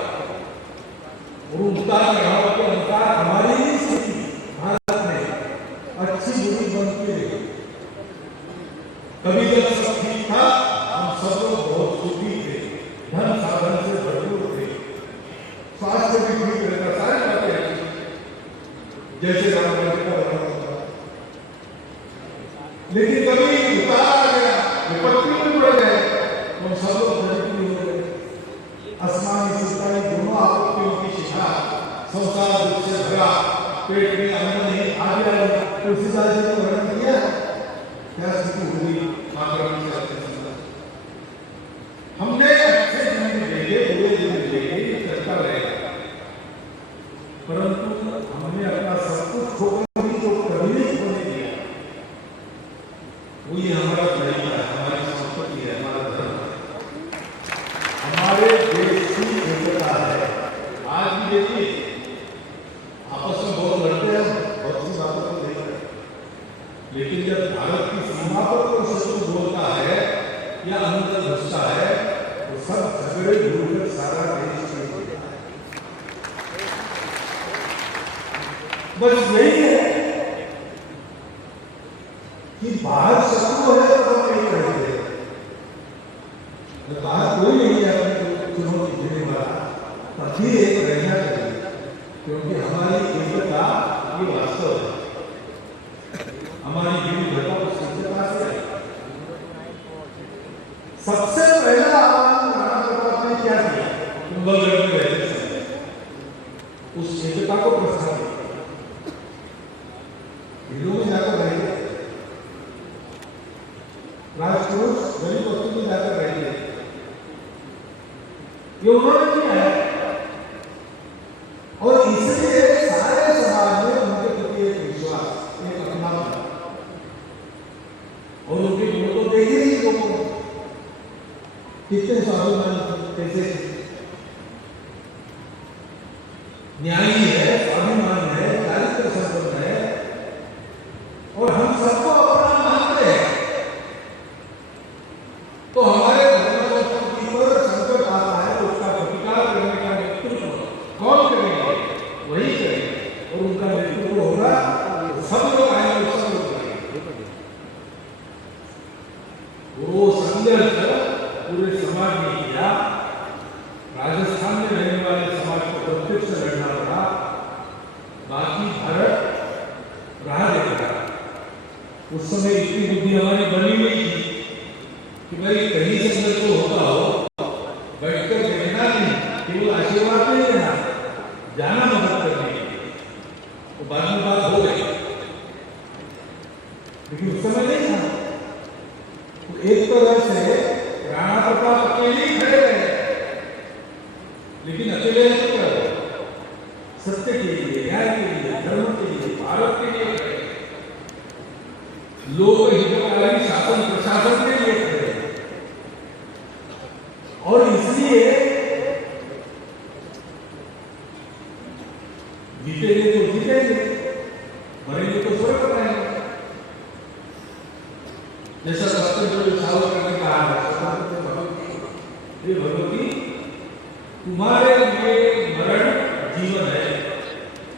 और उतार चढ़ाव के अनुसार हमारी ही स्थिति भारत में अच्छी बुरी बनती रही। कभी जब सब ठीक था, हम सब लोग बहुत सुखी थे, धन साधन से भरपूर थे, स्वास्थ्य भी ठीक रहता, सारी बातें अच्छी जैसे राम मंदिर का वर्णन होता। लेकिन कभी उतार आ गया, विपत्ति में पड़ गए, तो सब लोग गरीबी हो गए। आसमानी सितारे दोनों आपत्तियों की शिखा, संसार दुख से भरा, पेट में अन्न नहीं आ गया, तुलसीदास जी ने वर्णन किया क्या स्थिति हुई मातृभूमि से अपने संबंध। हमने अच्छे दिन देखे, बुरे दिन देखे, चलता रहेगा, परंतु हमने अपना सब कुछ खोकर भी जो कभी नहीं खोने दिया, वो ये हमारा तरीका है, हमारी संस्कृति है, हमारा धर्म है, हमारे देश की एकता है। आज भी देखिए आपस में बहुत लड़ते हैं, बहुत सी बातों को देख रहे हैं, लेकिन जब भारत की सीमा पर कोई शत्रु बोलता है या अंदर घुसता है, तो सब झगड़े भूलकर सारा देश छूट जाता है। बस यही है कि बाहर शत्रु है तो हम नहीं रहेंगे, बाहर कोई नहीं है अपनी चुनौती देने वाला, तभी एक रहना चाहिए, क्योंकि हमारी एकता ये वास्तव है, हमारी विविधता को सत्यता से। सबसे पहला आह्वान राणा प्रताप ने क्या किया? कुंभलगढ़ में रहते समय उस एकता को प्रसारित किया, हिंदू में जाकर रहेंगे, राजपुरुष गरीब व्यक्ति में जाकर रहेंगे, ये उन्होंने किया है, और इसलिए सारे समाज में उनके प्रति एक विश्वास, एक अपनापन, और उनके गुण तो देखे ही लोगों कितने स्वाभिमान, कैसे न्यायी है, स्वाभिमान है, चारित्र संपन्न है, और हम सबको अपना मानते हैं, तो हमारे धर्म संस्कृति पर संकट आता है, उसका प्रतिकार करने का नेतृत्व कौन करेंगे? वही करेंगे, और उनका नेतृत्व होगा, सब लोग आएंगे, सब लोग करेंगे। वो संघर्ष पूरे समाज ने किया, राजस्थान में रहने वाले समाज को प्रत्यक्ष लड़ना पड़ा, बाकी भारत राह देख रहा। उस समय इतनी बुद्धि हमारी बनी हुई थी कि भाई कहीं संघर्ष तो होता हो, बैठकर देखना नहीं, केवल आशीर्वाद नहीं देना, जाना मदद करने के लिए, तो बाद में बात हो गई, लेकिन उस समय नहीं था। तो एक तरह से राणा प्रताप अकेले ही खड़े रहे, लेकिन अकेले नहीं क्या हो, सत्य के लिए, न्याय के लिए, धर्म के लिए, भारत के लिए खड़े, लोक हितकारी शासन प्रशासन के लिए खड़े, और इसलिए जीतेंगे तो जीतेंगे, मरेंगे तो स्वर्ग पाएंगे। जैसा स्वतंत्र सावरकर ने कहा है, ये भगवती तुम्हारे लिए मरण जीवन है,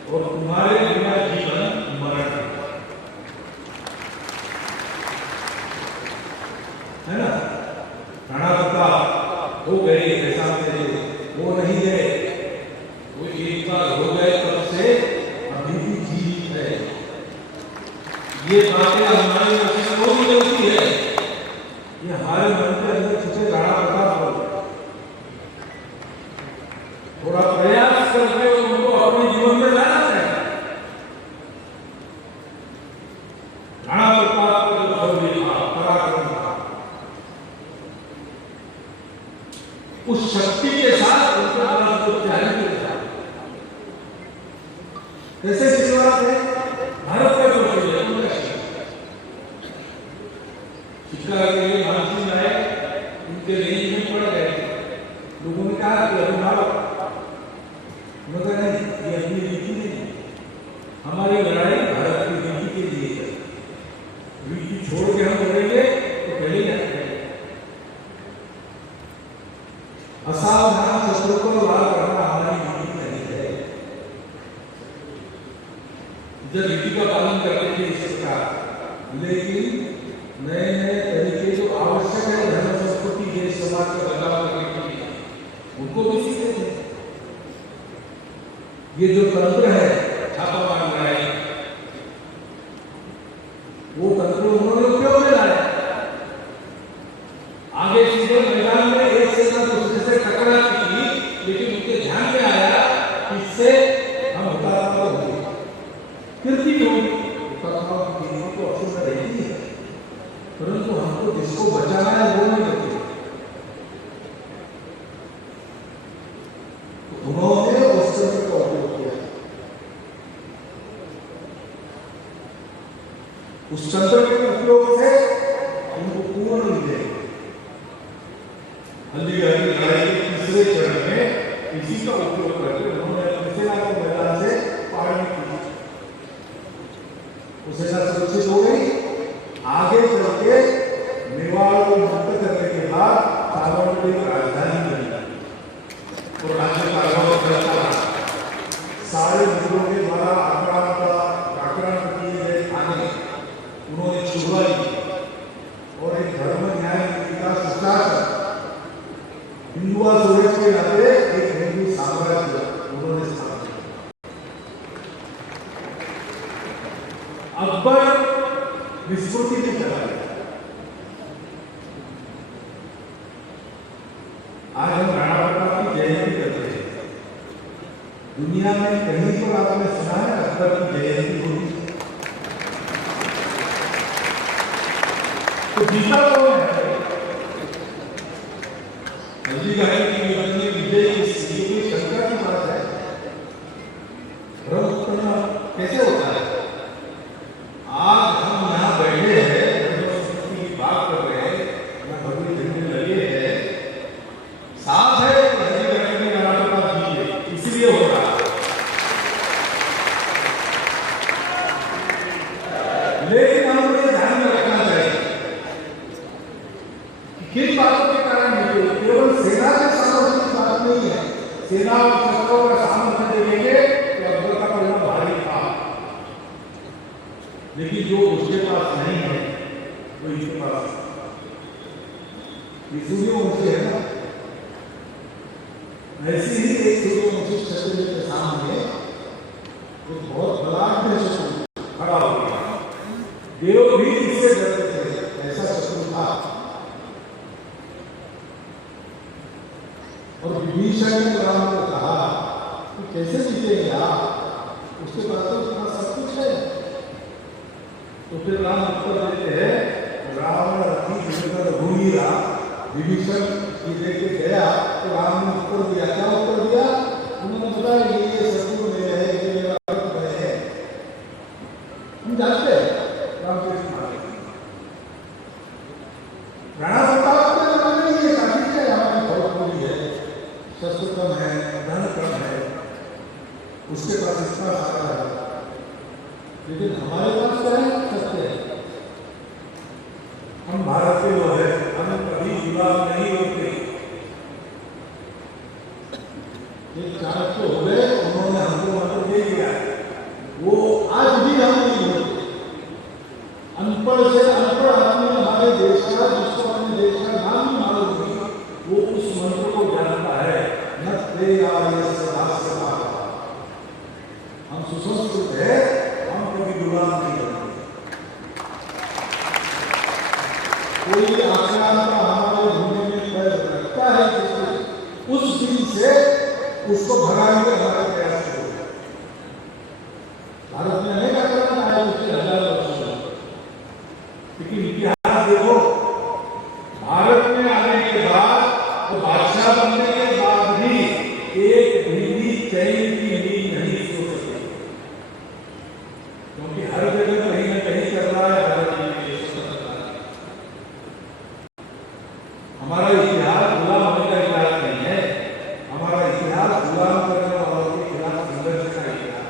और तुम्हारे बिना जीवन मरण है ना। राणा प्रताप हो गए, ऐसा से वो नहीं गए, वो एक बार हो गए, तब से अभी भी जीवित है। ये बातें हमारे को भी मिलती है, ये हमारे मन के अंदर छुपे राणा प्रताप हो। उस शक्ति के साथ उनके पास जो चाहिए कैसे शुरुआत है भारत का जो शिक्षा के लिए मानसिंह नायक उनके रेंज में पड़ गए। लोगों ने कहा कि अभिभावक मगर नहीं, ये अपनी रीति नहीं, हमारी लड़ाई भारत की रीति के लिए है। रीति छोड़ के हम लड़ेंगे तो पहले क्या करेंगे? असावधान शत्रु को लाल करना हमारी रीति नहीं है। जब रीति का पालन करते थे इस प्रकार, लेकिन नए नए तरीके जो आवश्यक है धर्म संस्कृति देश समाज का बदलाव करने के लिए उनको भी सीखते थे। ये जो तंत्र है छापामार लड़ाई, वो तंत्र उन्होंने उपयोग में लाया। आगे सीधे मैदान में एक सेना दूसरे से टकरा की, लेकिन उनके ध्यान में आया इससे हम हुतात्मा होंगे, कीर्ति होगी। हुतात्मा की कीर्ति को अवसर रहती है, परंतु हमको जिसको बचाना है वो नहीं करते। तो उन्होंने उस तंत्र का उपयोग किया। उस तंत्र के उपयोग से उनको पूर्ण मिले। अलीगढ़ की लड़ाई के तीसरे चरण में इसी का उपयोग करके उन्होंने अपनी सेना को मैदान से पार की। सेना सुरक्षित हो गई। आगे चल के मेवाड़ को मुक्त करने के बाद साबरमती की राजधानी बनी और राज्य का गौरव करता रहा। सारे मुगलों के द्वारा आक्रांत किए गए थाने उन्होंने छुड़वाई और एक धर्म न्याय नीति का सुशासन हिंदुआ सूरज के नाते एक हिंदू साम्राज्य उन्होंने स्थापित किया। अकबर विस्मृति की तरह आज हम राणा प्रताप की जयंती करते हैं। दुनिया में कहीं पर आपने सुना है अकबर की जयंती हुई? तो जीता कौन है? अलीगढ़ की विजय की शंका की बात है। भ्रम उत्पन्न कैसे होता है? आज हम यहाँ बैठे हैं, की बात कर रहे हैं, भगवी झंडे लगे हैं, साफ है अलीगढ़ में राणा प्रताप जी इसलिए हो रहा। लेकिन हमको ये ध्यान में रखना चाहिए कि किन बातों के कारण केवल सेना के सामर्थ्य की बात नहीं है। सेना और शस्त्रों का सामर्थ्य देखेंगे तो अकबर का परिणाम भारी था, लेकिन जो उसके पास नहीं है वो इसके पास सूर्यवंशी है ना। ऐसी ही एक सूर्यवंशी क्षत्रिय के सामने एक बहुत बलाढ्य शत्रु खड़ा हो गया। देव भी इससे डरते थे, ऐसा शत्रु था। और विभीषण ने राम को कहा कि कैसे जीतेंगे आप, उसके पास तो उसके पास सब कुछ है। तो फिर राम उत्तर देते हैं, रावण रथी बिलकर घूमिया। विभीषण की देख के गया तो राम ने उत्तर दिया। क्या उत्तर दिया? उन्होंने बताया ये शत्रु मेरे है, ये मेरा भक्त है। हम जानते हैं रामचरित मानस। राणा प्रताप के जमाने में ये काफी है, हमारी बहुत पूरी है, शस्त्र कम है, धन कम है, उसके पास इतना सारा है, लेकिन हमारे पास क्या है? सत्य है। हम भारत के लोग हैं, हम कभी गुलाम नहीं होते। एक चाणक्य हो गए, उन्होंने हमको मंत्र दे दिया, वो आज भी हम नहीं होते। अनपढ़ से अनपढ़ आदमी हमारे देश का, जिसको अपने देश का नाम ही मालूम नहीं, वो उस मंत्र को जानता है। हम सुसंस्कृत है, हम कभी गुलाम नहीं करते। कोई आक्रांता हमारे भूमि में पैर रखता है, उस दिन से उसको भगाने का हमारा प्रयास करो। भारत में अनेक आक्रांता आए उसके हजार वर्षों में, लेकिन इतिहास देखो, भारत में आने के बाद तो बादशाह बनने के बाद भी एक भी चैन की नींद नहीं सो सके, क्योंकि हर जगह कहीं न कहीं चल रहा है, हर जगह चल रहा है। हमारा इतिहास गुलाम होने का इतिहास नहीं है, हमारा इतिहास गुलाम करने वालों के खिलाफ संघर्ष का इतिहास।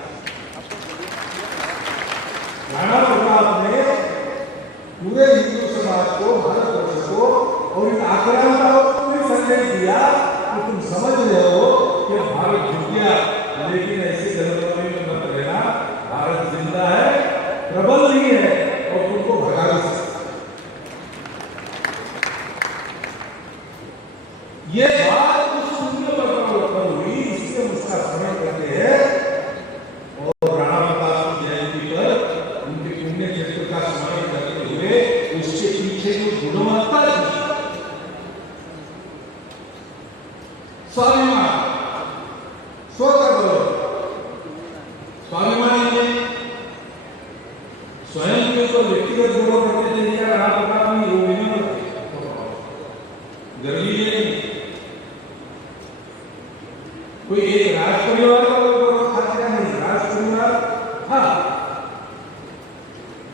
राणा प्रताप ने पूरे हिंदू समाज को, भारतवर्ष को और इन आक्रांताओं को भी संदेश दिया कि तुम समझ रहे हो कि भारत झुक गया, लेकिन ऐसी गलतफहमी में मत रहना, भारत जिंदा है, प्रबल नहीं है और तुमको भगा नहीं सकता। ये बात उस सुनने पर हुई, इसलिए उसका स्मरण करते हैं और राणा प्रताप की जयंती पर उनके पुण्य क्षेत्र का स्मरण करते हुए उसके पीछे जो गुणवत्ता थी, स्वाभिमान, स्वगौरव, स्वाभिमान ने स्वयं के ऊपर व्यक्तिगत गौरव करते थे, क्या राणा प्रताप ने वो विनम्र गर्वी नहीं, कोई एक राज परिवार का गौरव खाते नहीं, राज परिवार था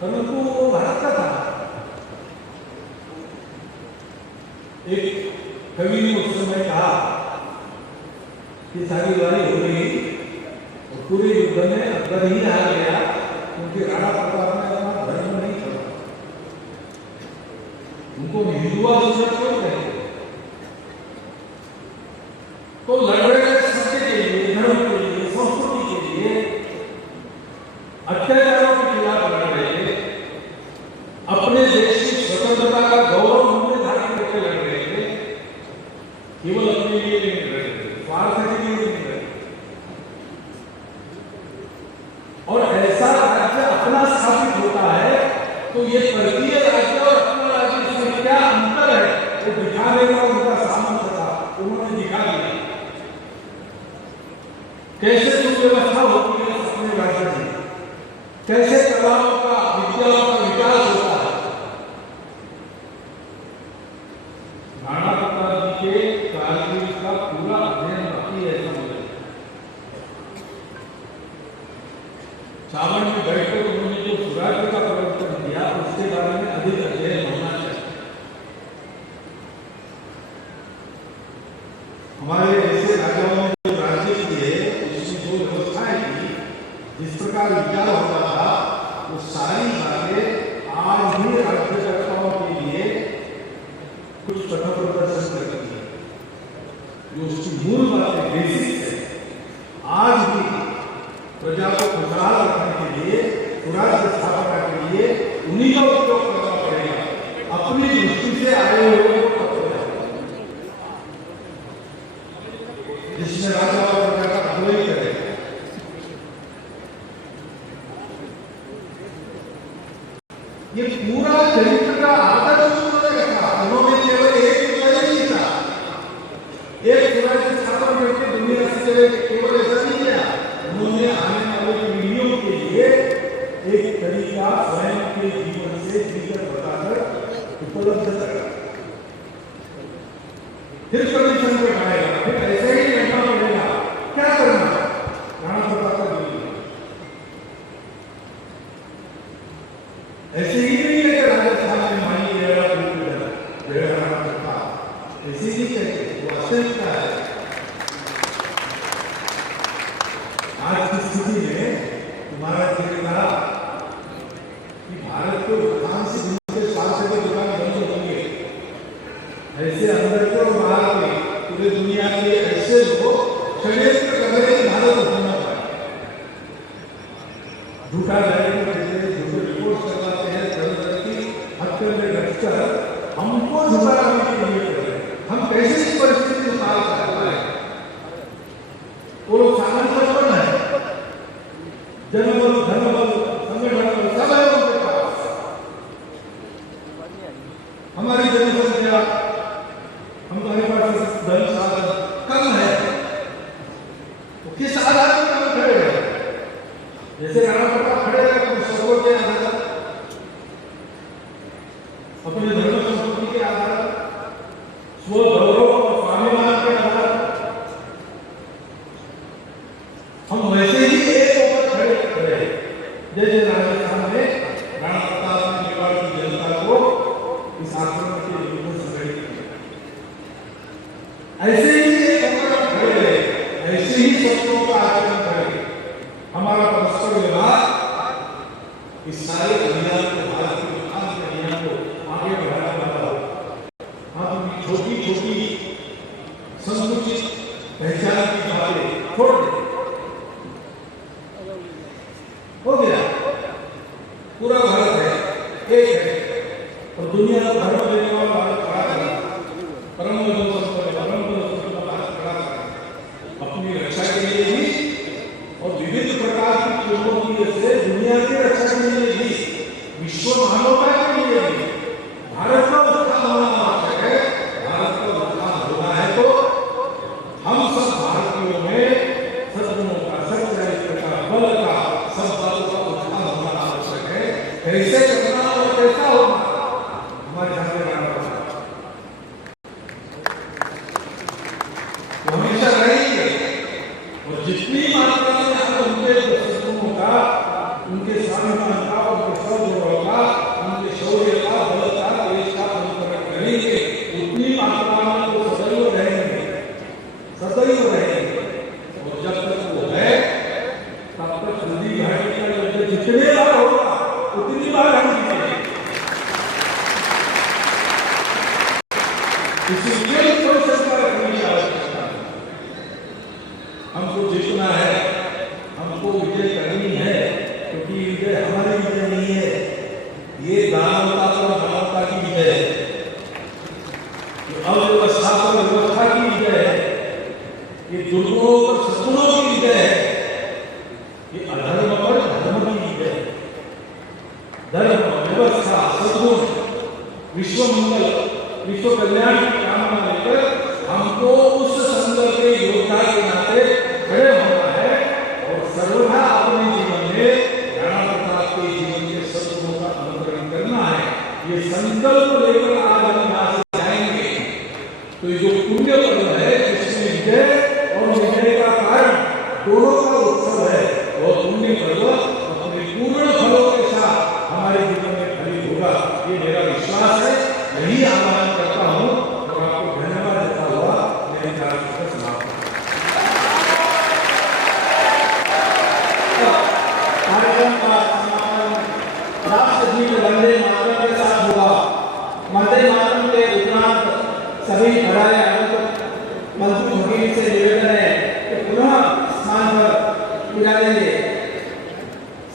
परंतु वो भारत का था। एक कवि ने उस समय कहा कि सारी लड़ाई हो गई और पूरे युद्ध में अकबर ही हार गया, क्योंकि राणा प्रताप ने अपना धर्म नहीं छोड़ा, उनको हिंदुआ दूसरा छोड़ गए, तो लड़ रहे सत्य के लिए, धर्म के लिए, संस्कृति के लिए, अत्याचारों के खिलाफ लड़ रहे थे, अपने देश की स्वतंत्रता का गौरव मूल्य धारण करके लड़ रहे थे, केवल अपने लिए नहीं लड़ रहे थे, स्वार्थ के लिए नहीं लड़ रहे। और ऐसा राज्य अपना स्थापित होता है तो ये परकीय राज्य और अपना राज्य इसमें क्या अंतर है वो दिखाने का उनका सामर्थ्य था, उन्होंने दिखा दिया कैसे सुव्यवस्था होती है अपने राज्य में, कैसे कलाओं का, विद्याओं का विकास होता है। राणा प्रताप जी के कारगिल का पूरा अध्ययन बाकी है, समझ सावन में बैठकर उन्होंने जो स्वराज्य का प्रवर्तन किया उसके बारे में अधिक अध्ययन होना चाहिए। हमारे ऐसे राजाओं ने जो राज्य किए, उसकी जो व्यवस्थाएं की, जिस प्रकार विचार होता था, वो सारी बातें आज भी राज्यकर्ताओं के लिए कुछ पथ प्रदर्शन करती है, जो उसकी मूल बातें बेसिक है। आज भी प्रजा को खुशहाल रखने के लिए, स्वराज्य स्थापना के लिए उन्हीं का उपयोग करना पड़ेगा, अपनी दृष्टि से आए हुए जिसमें राजा और प्रजा का भलाई करे। ये पूरा चरित्र का आदर्श उन्होंने रखा, उन्होंने केवल एक विजय नहीं था, एक स्वराज्य स्थापना करके दुनिया से केवल ऐसा नहीं किया, उन्होंने आने वाली पीढ़ियों के लिए एक तरीका स्वयं के जीवन से जीकर बताकर उपलब्ध करा, फिर कंडीशन को बनाएगा, फिर ऐसे ही रहना पड़ेगा, क्या करना राणा प्रताप का जीवन ऐसे ही नहीं है कि राजस्थान में मानी राणा प्रताप ऐसे ही कहते, वो असल का है। आज की स्थिति में तुम्हारा कहा कि भारत को दुकान से दूसरे स्वास्थ्य की दुकान बंद होंगे, ऐसे अंदर के और बाहर के पूरे दुनिया के ऐसे लोग षड्यंत्र कर रहे हैं भारत को होना पाए, झूठा डायरेक्ट देते हैं, झूठे रिपोर्ट करवाते हैं, तरह की हत्या में रखकर हमको झुकाने के लिए कर रहे हैं। हम कैसे इस परिस्थिति से पार करें? सपनों का आयोजन करें। हमारा परस्पर व्यवहार इस सारे अभियान को, भारत के विकास के अभियान को आगे बढ़ाने वाला हो। हम छोटी छोटी संकुचित पहचान की बातें छोड़ दें। हो गया, पूरा भारत है, एक है, और दुनिया को धर्म देने वाला भारत खड़ा है। परम भारत खड़ा है अपनी रक्षा के लिए भी और विविध प्रकार की चुनौतियों से दुनिया की रक्षा के लिए भी, विश्व मानवता के लिए भी भारत का उत्थान होना आवश्यक है। भारत का उत्थान होना है तो हम सब भारतीयों में सद्गुणों का, सच्चारित्र का, बल का, सब बातों का उत्थान होना आवश्यक है। कैसे करना और कैसा होना हमारे सामने रहना पड़ता है। हमेशा रहेंगे और जितनी मात्रा में हम उनके सद्गुणों का, उनके स्वाभिमान का, उनके सद्गुणों का, उनके शौर्य का, बल का, देश का अनुकरण करेंगे, उतनी मात्रा में वो सदैव रहेंगे, सदैव रहेंगे। और जब तक वो है तब तक हिंदी भाषा का युद्ध जितने बार होगा उतनी बार हम जीतेंगे। इसलिए कोई शंका रखने की आवश्यकता नहीं। हमको जीतना है, हमको विजय करनी है, क्योंकि विजय हमारी विजय नहीं है, ये दानवता और मानवता की विजय है, ये अव्यवस्था और व्यवस्था की विजय है, ये दुर्गुणों और सद्गुणों की विजय है, ये अधर्म और धर्म की विजय है। धर्म, व्यवस्था, सद्गुण, विश्व मंगल, विश्व कल्याण की कामना लेकर हमको उस संघर्ष के योद्धा के नाते खड़े होना है और सर्वथा अपने जीवन में राणा प्रताप के जीवन के सद्गुणों का अनुकरण करना है। ये संकल्प लेकर आज हम यहाँ से जाएंगे तो ये जो पुण्य पर्व है, इसमें विजय और विजय का कारण दोनों का उत्सव है। वो पुण्य पर्व अपने पूर्ण फलों के साथ हमारे जीवन में फलित होगा, ये मेरा विश्वास है। यही आह्वान करता हूँ और आपको धन्यवाद देता हुआ मेरे कार्य को समाप्त कार्यक्रम का समापन राष्ट्रगीत वंदे मातरम के साथ हुआ। वंदे मातरम के उपरांत सभी खड़ाए मंत्री भगीरथ से निवेदन है कि पुनः स्थान पर विराजेंगे।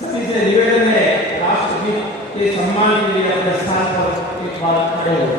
सभी से निवेदन है राष्ट्रगीत के सम्मान के लिए अपने स्थान पर एक बार खड़े हो।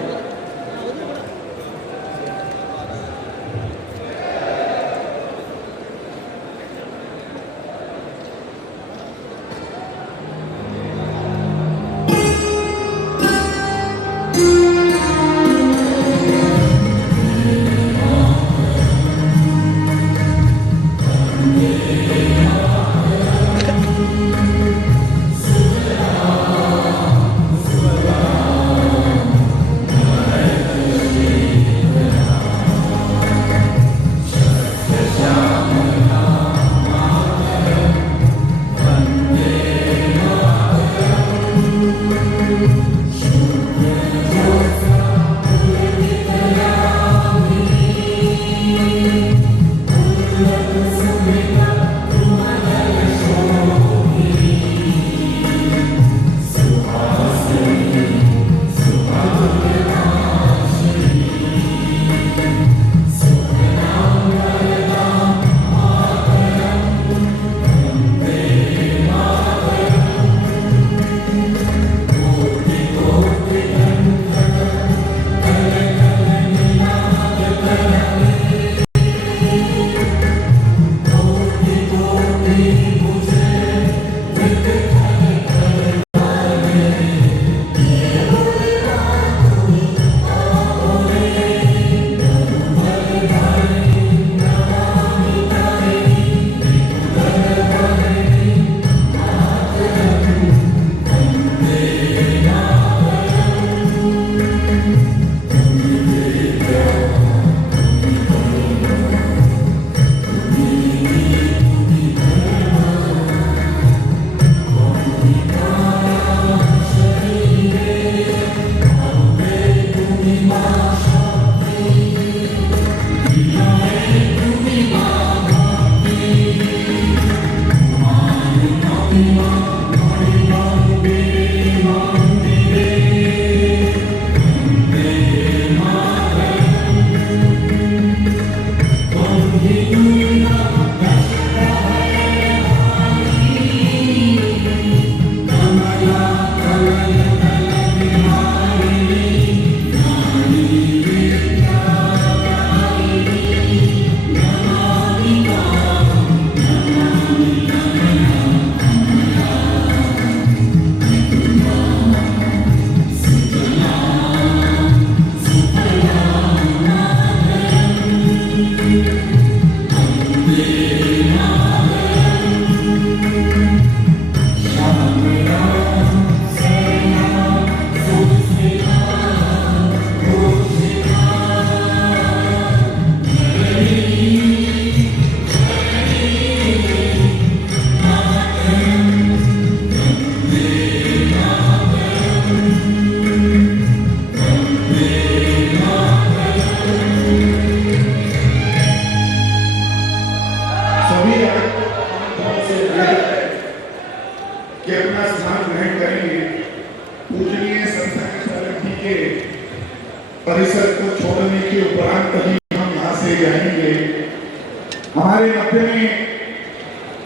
हमारे मध्य में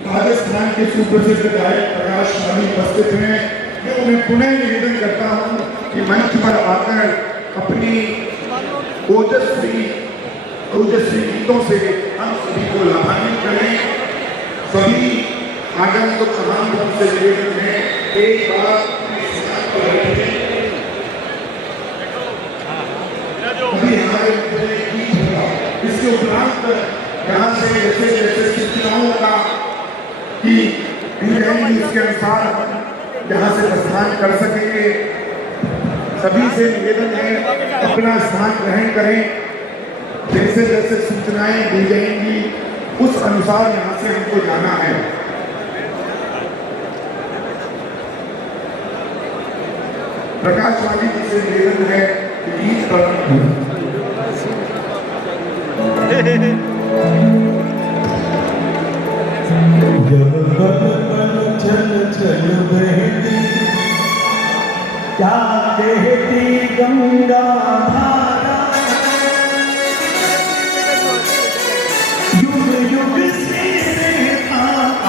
राजस्थान के सुप्रसिद्ध गायक प्रकाश रानी उपस्थित हैं। मैं उन्हें पुनः निवेदन करता हूं कि मंच पर आकर अपनी ओजस्वी गीतों से हम सभी को लाभान्वित करें। सभी आगंतुक प्रधानमंत्री से निवेदन है, एक बार अभी हमारे गीत होगा। इसके उपरांत यहाँ से जैसे जैसे शिक्षाओं का कि इसके अनुसार यहाँ से प्रस्थान कर सकेंगे। सभी से निवेदन है अपना स्थान ग्रहण करें। जैसे जैसे सूचनाएं दी जाएंगी उस अनुसार यहाँ से हमको जाना है। प्रकाश वाली जी से निवेदन है कि गीत पर चल चल बहती क्या कहती गंगा धारा, युग युग से रहता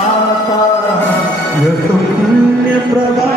आता यह तो पुण्य प्रवाह।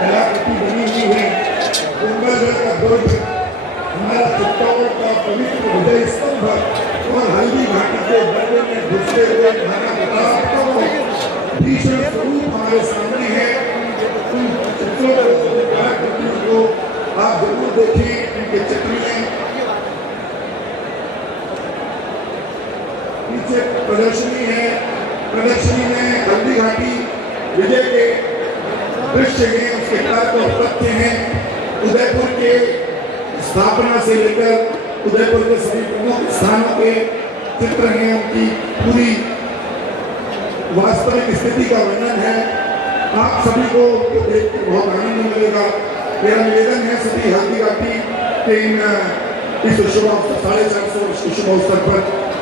कलाकृति बनी हुई है। कुंभलगढ़ का दुर्ग, हमारा चित्तौड़ का पवित्र हृदय स्तंभ और हल्दी घाटी के दर्रे में घुसते हुए महाराणा प्रताप का भीषण स्वरूप हमारे सामने है। उन चित्रों कलाकृतियों को आप जरूर देखें। उनके चित्र में पीछे प्रदर्शनी है। प्रदर्शनी में हल्दी घाटी विजय के दृश्य हैं, उसके तथ्य हैं। उदयपुर के स्थापना से लेकर उदयपुर के सभी प्रमुख स्थानों के चित्र हैं, उनकी पूरी वास्तविक स्थिति का वर्णन है। आप सभी को देख कर बहुत आनंद मिलेगा। मेरा निवेदन है सभी हल्दी घाटी के इस शुभ अवसर 450 शुभ अवसर पर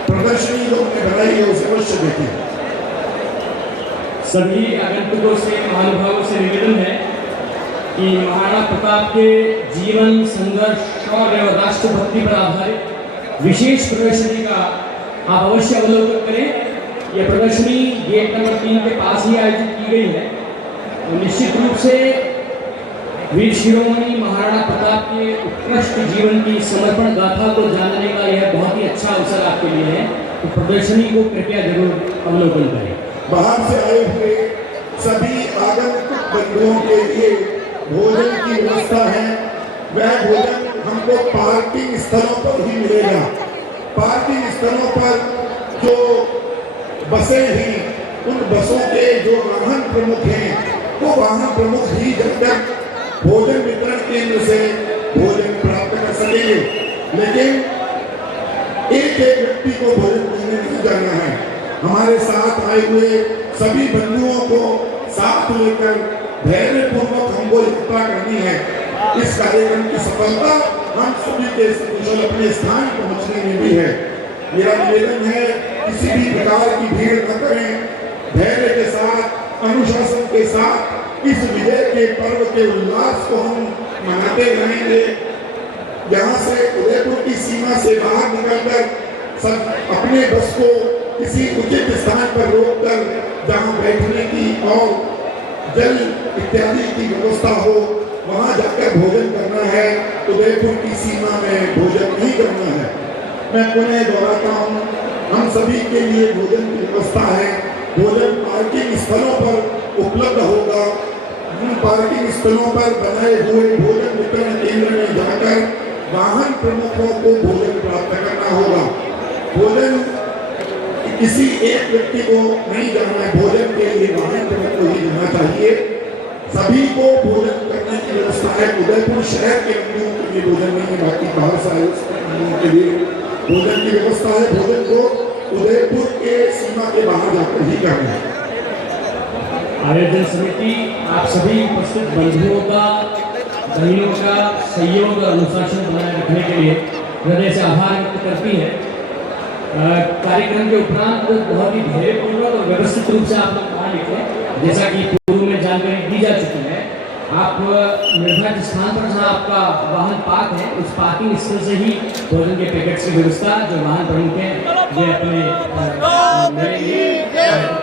प्रदर्शनी जो उन्होंने बनाई है उसे अवश्य देखें। सभी आगंतुकों से महानुभावों से निवेदन है कि महाराणा प्रताप के जीवन, संघर्ष, शौर्य और राष्ट्रभक्ति पर आधारित विशेष प्रदर्शनी का आप अवश्य अवलोकन करें। यह प्रदर्शनी गेट नंबर 3 के पास ही आयोजित की गई है। तो निश्चित रूप से वीर शिरोमणि महाराणा प्रताप के उत्कृष्ट जीवन की समर्पण गाथा को जानने का यह बहुत ही अच्छा अवसर आपके लिए है। तो प्रदर्शनी को कृपया जरूर अवलोकन करें। बाहर से आए हुए सभी आगंतुक बंधुओं के लिए भोजन की व्यवस्था है। वह भोजन हमको पार्किंग स्थलों पर ही मिलेगा। पार्किंग स्थलों पर जो बसें हैं, उन बसों के जो वाहन प्रमुख हैं, वो वाहन प्रमुख ही जब तक भोजन वितरण केंद्र से भोजन प्राप्त कर सकेंगे। लेकिन एक एक व्यक्ति को भोजन मिलने नहीं जाना है। हमारे साथ आए हुए सभी बंधुओं को साथ लेकर धैर्यपूर्वक हमको यात्रा करनी है। इस कार्यक्रम की सफलता हम सभी के सकुशल अपने स्थान पहुंचने में भी है। मेरा निवेदन है किसी भी प्रकार की भीड़ न करें। धैर्य के साथ, अनुशासन के साथ इस विजय के पर्व के उल्लास को हम मनाते रहेंगे। यहाँ से उदयपुर की सीमा से बाहर निकलकर सब अपने बस को किसी उचित स्थान पर रोककर जहां बैठने की और जल इत्यादि की व्यवस्था हो, वहां जाकर भोजन करना है। उदयपुर की सीमा में भोजन नहीं करना है। मैं पुनः दोहराता हूँ, हम सभी के लिए भोजन की व्यवस्था है। भोजन पार्किंग स्थलों पर उपलब्ध होगा। उन पार्किंग स्थलों पर बनाए हुए भोजन वितरण केंद्र में जाकर वाहन प्रमुखों को भोजन प्राप्त करना होगा। भोजन किसी एक व्यक्ति को नहीं जाना है। भोजन के लिए वाहन प्रमुख को ही जाना चाहिए। सभी को भोजन करने की व्यवस्था है। उदयपुर शहर के लोगों के लिए भोजन नहीं है, बाकी बाहर से आए लोगों के लिए भोजन की व्यवस्था है। भोजन को उदयपुर के सीमा के बाहर जाकर ही करना है। आयोजन समिति आप सभी उपस्थित बंधुओं का, बहनों का सहयोग और अनुशासन बनाए रखने के लिए हृदय से आभार व्यक्त करती है। कार्यक्रम के उपरांत बहुत ही धैर्यपूर्वक और व्यवस्थित रूप से आप लोग वहाँ लिखें। जैसा कि पूर्व में जानकारी दी जा चुकी है, आप निर्धारित स्थान पर जहाँ आपका वाहन पार्क है, उस पार्किंग स्थल से ही भोजन के पैकेट्स की व्यवस्था जो वाहन प्रमुख हैं वे अपने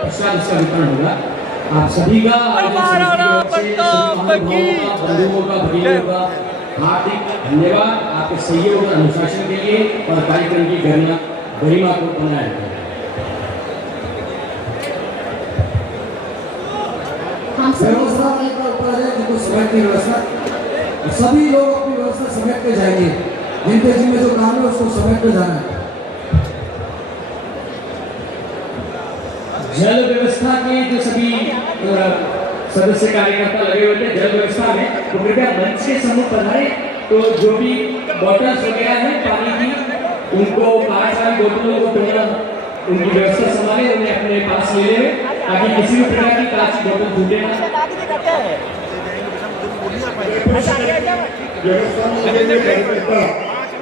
पश्चात उसका वितरण होगा। आप सभी का बंधुओं का, भगियों का हार्दिक धन्यवाद आपके सहयोग और अनुशासन के लिए और कार्यक्रम की गरिमा को बनाए रखें। व्यवस्था का ऊपर है जिनको समेट की व्यवस्था, सभी लोग अपनी व्यवस्था समेट के जाएंगे। जिनके जिम्मे जो काम है उसको समेट के जाना है। जल व्यवस्था के जो सभी सदस्य कार्यकर्ता लगे हुए थे जल व्यवस्था में, तो कृपया मंच के सम्मुख पधारे। तो जो भी बॉटल्स वगैरह हैं पानी की, उनको कांच वाली बोतलों को पुनः उनकी व्यवस्था संभाले, उन्हें अपने पास ले ले, ताकि किसी भी प्रकार की कांच की बोतल टूटे ना।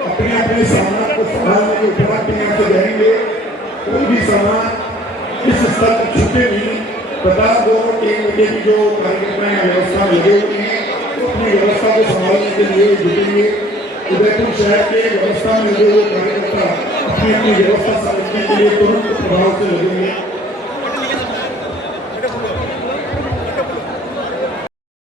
अपने अपने सामान को संभालने के उपरांत से जाएंगे, कोई भी सामान इस स्तर पर छूटे नहीं। प्रताप गौरव के की जो कार्यकर्ता व्यवस्था में लगे हुए हैं, तो अपनी व्यवस्था को संभालने के लिए जुटेंगे। उदयपुर शहर के व्यवस्था में लगे हुए कार्यकर्ता अपनी अपनी व्यवस्था समझने के लिए तुरंत प्रभाव से लगेंगे।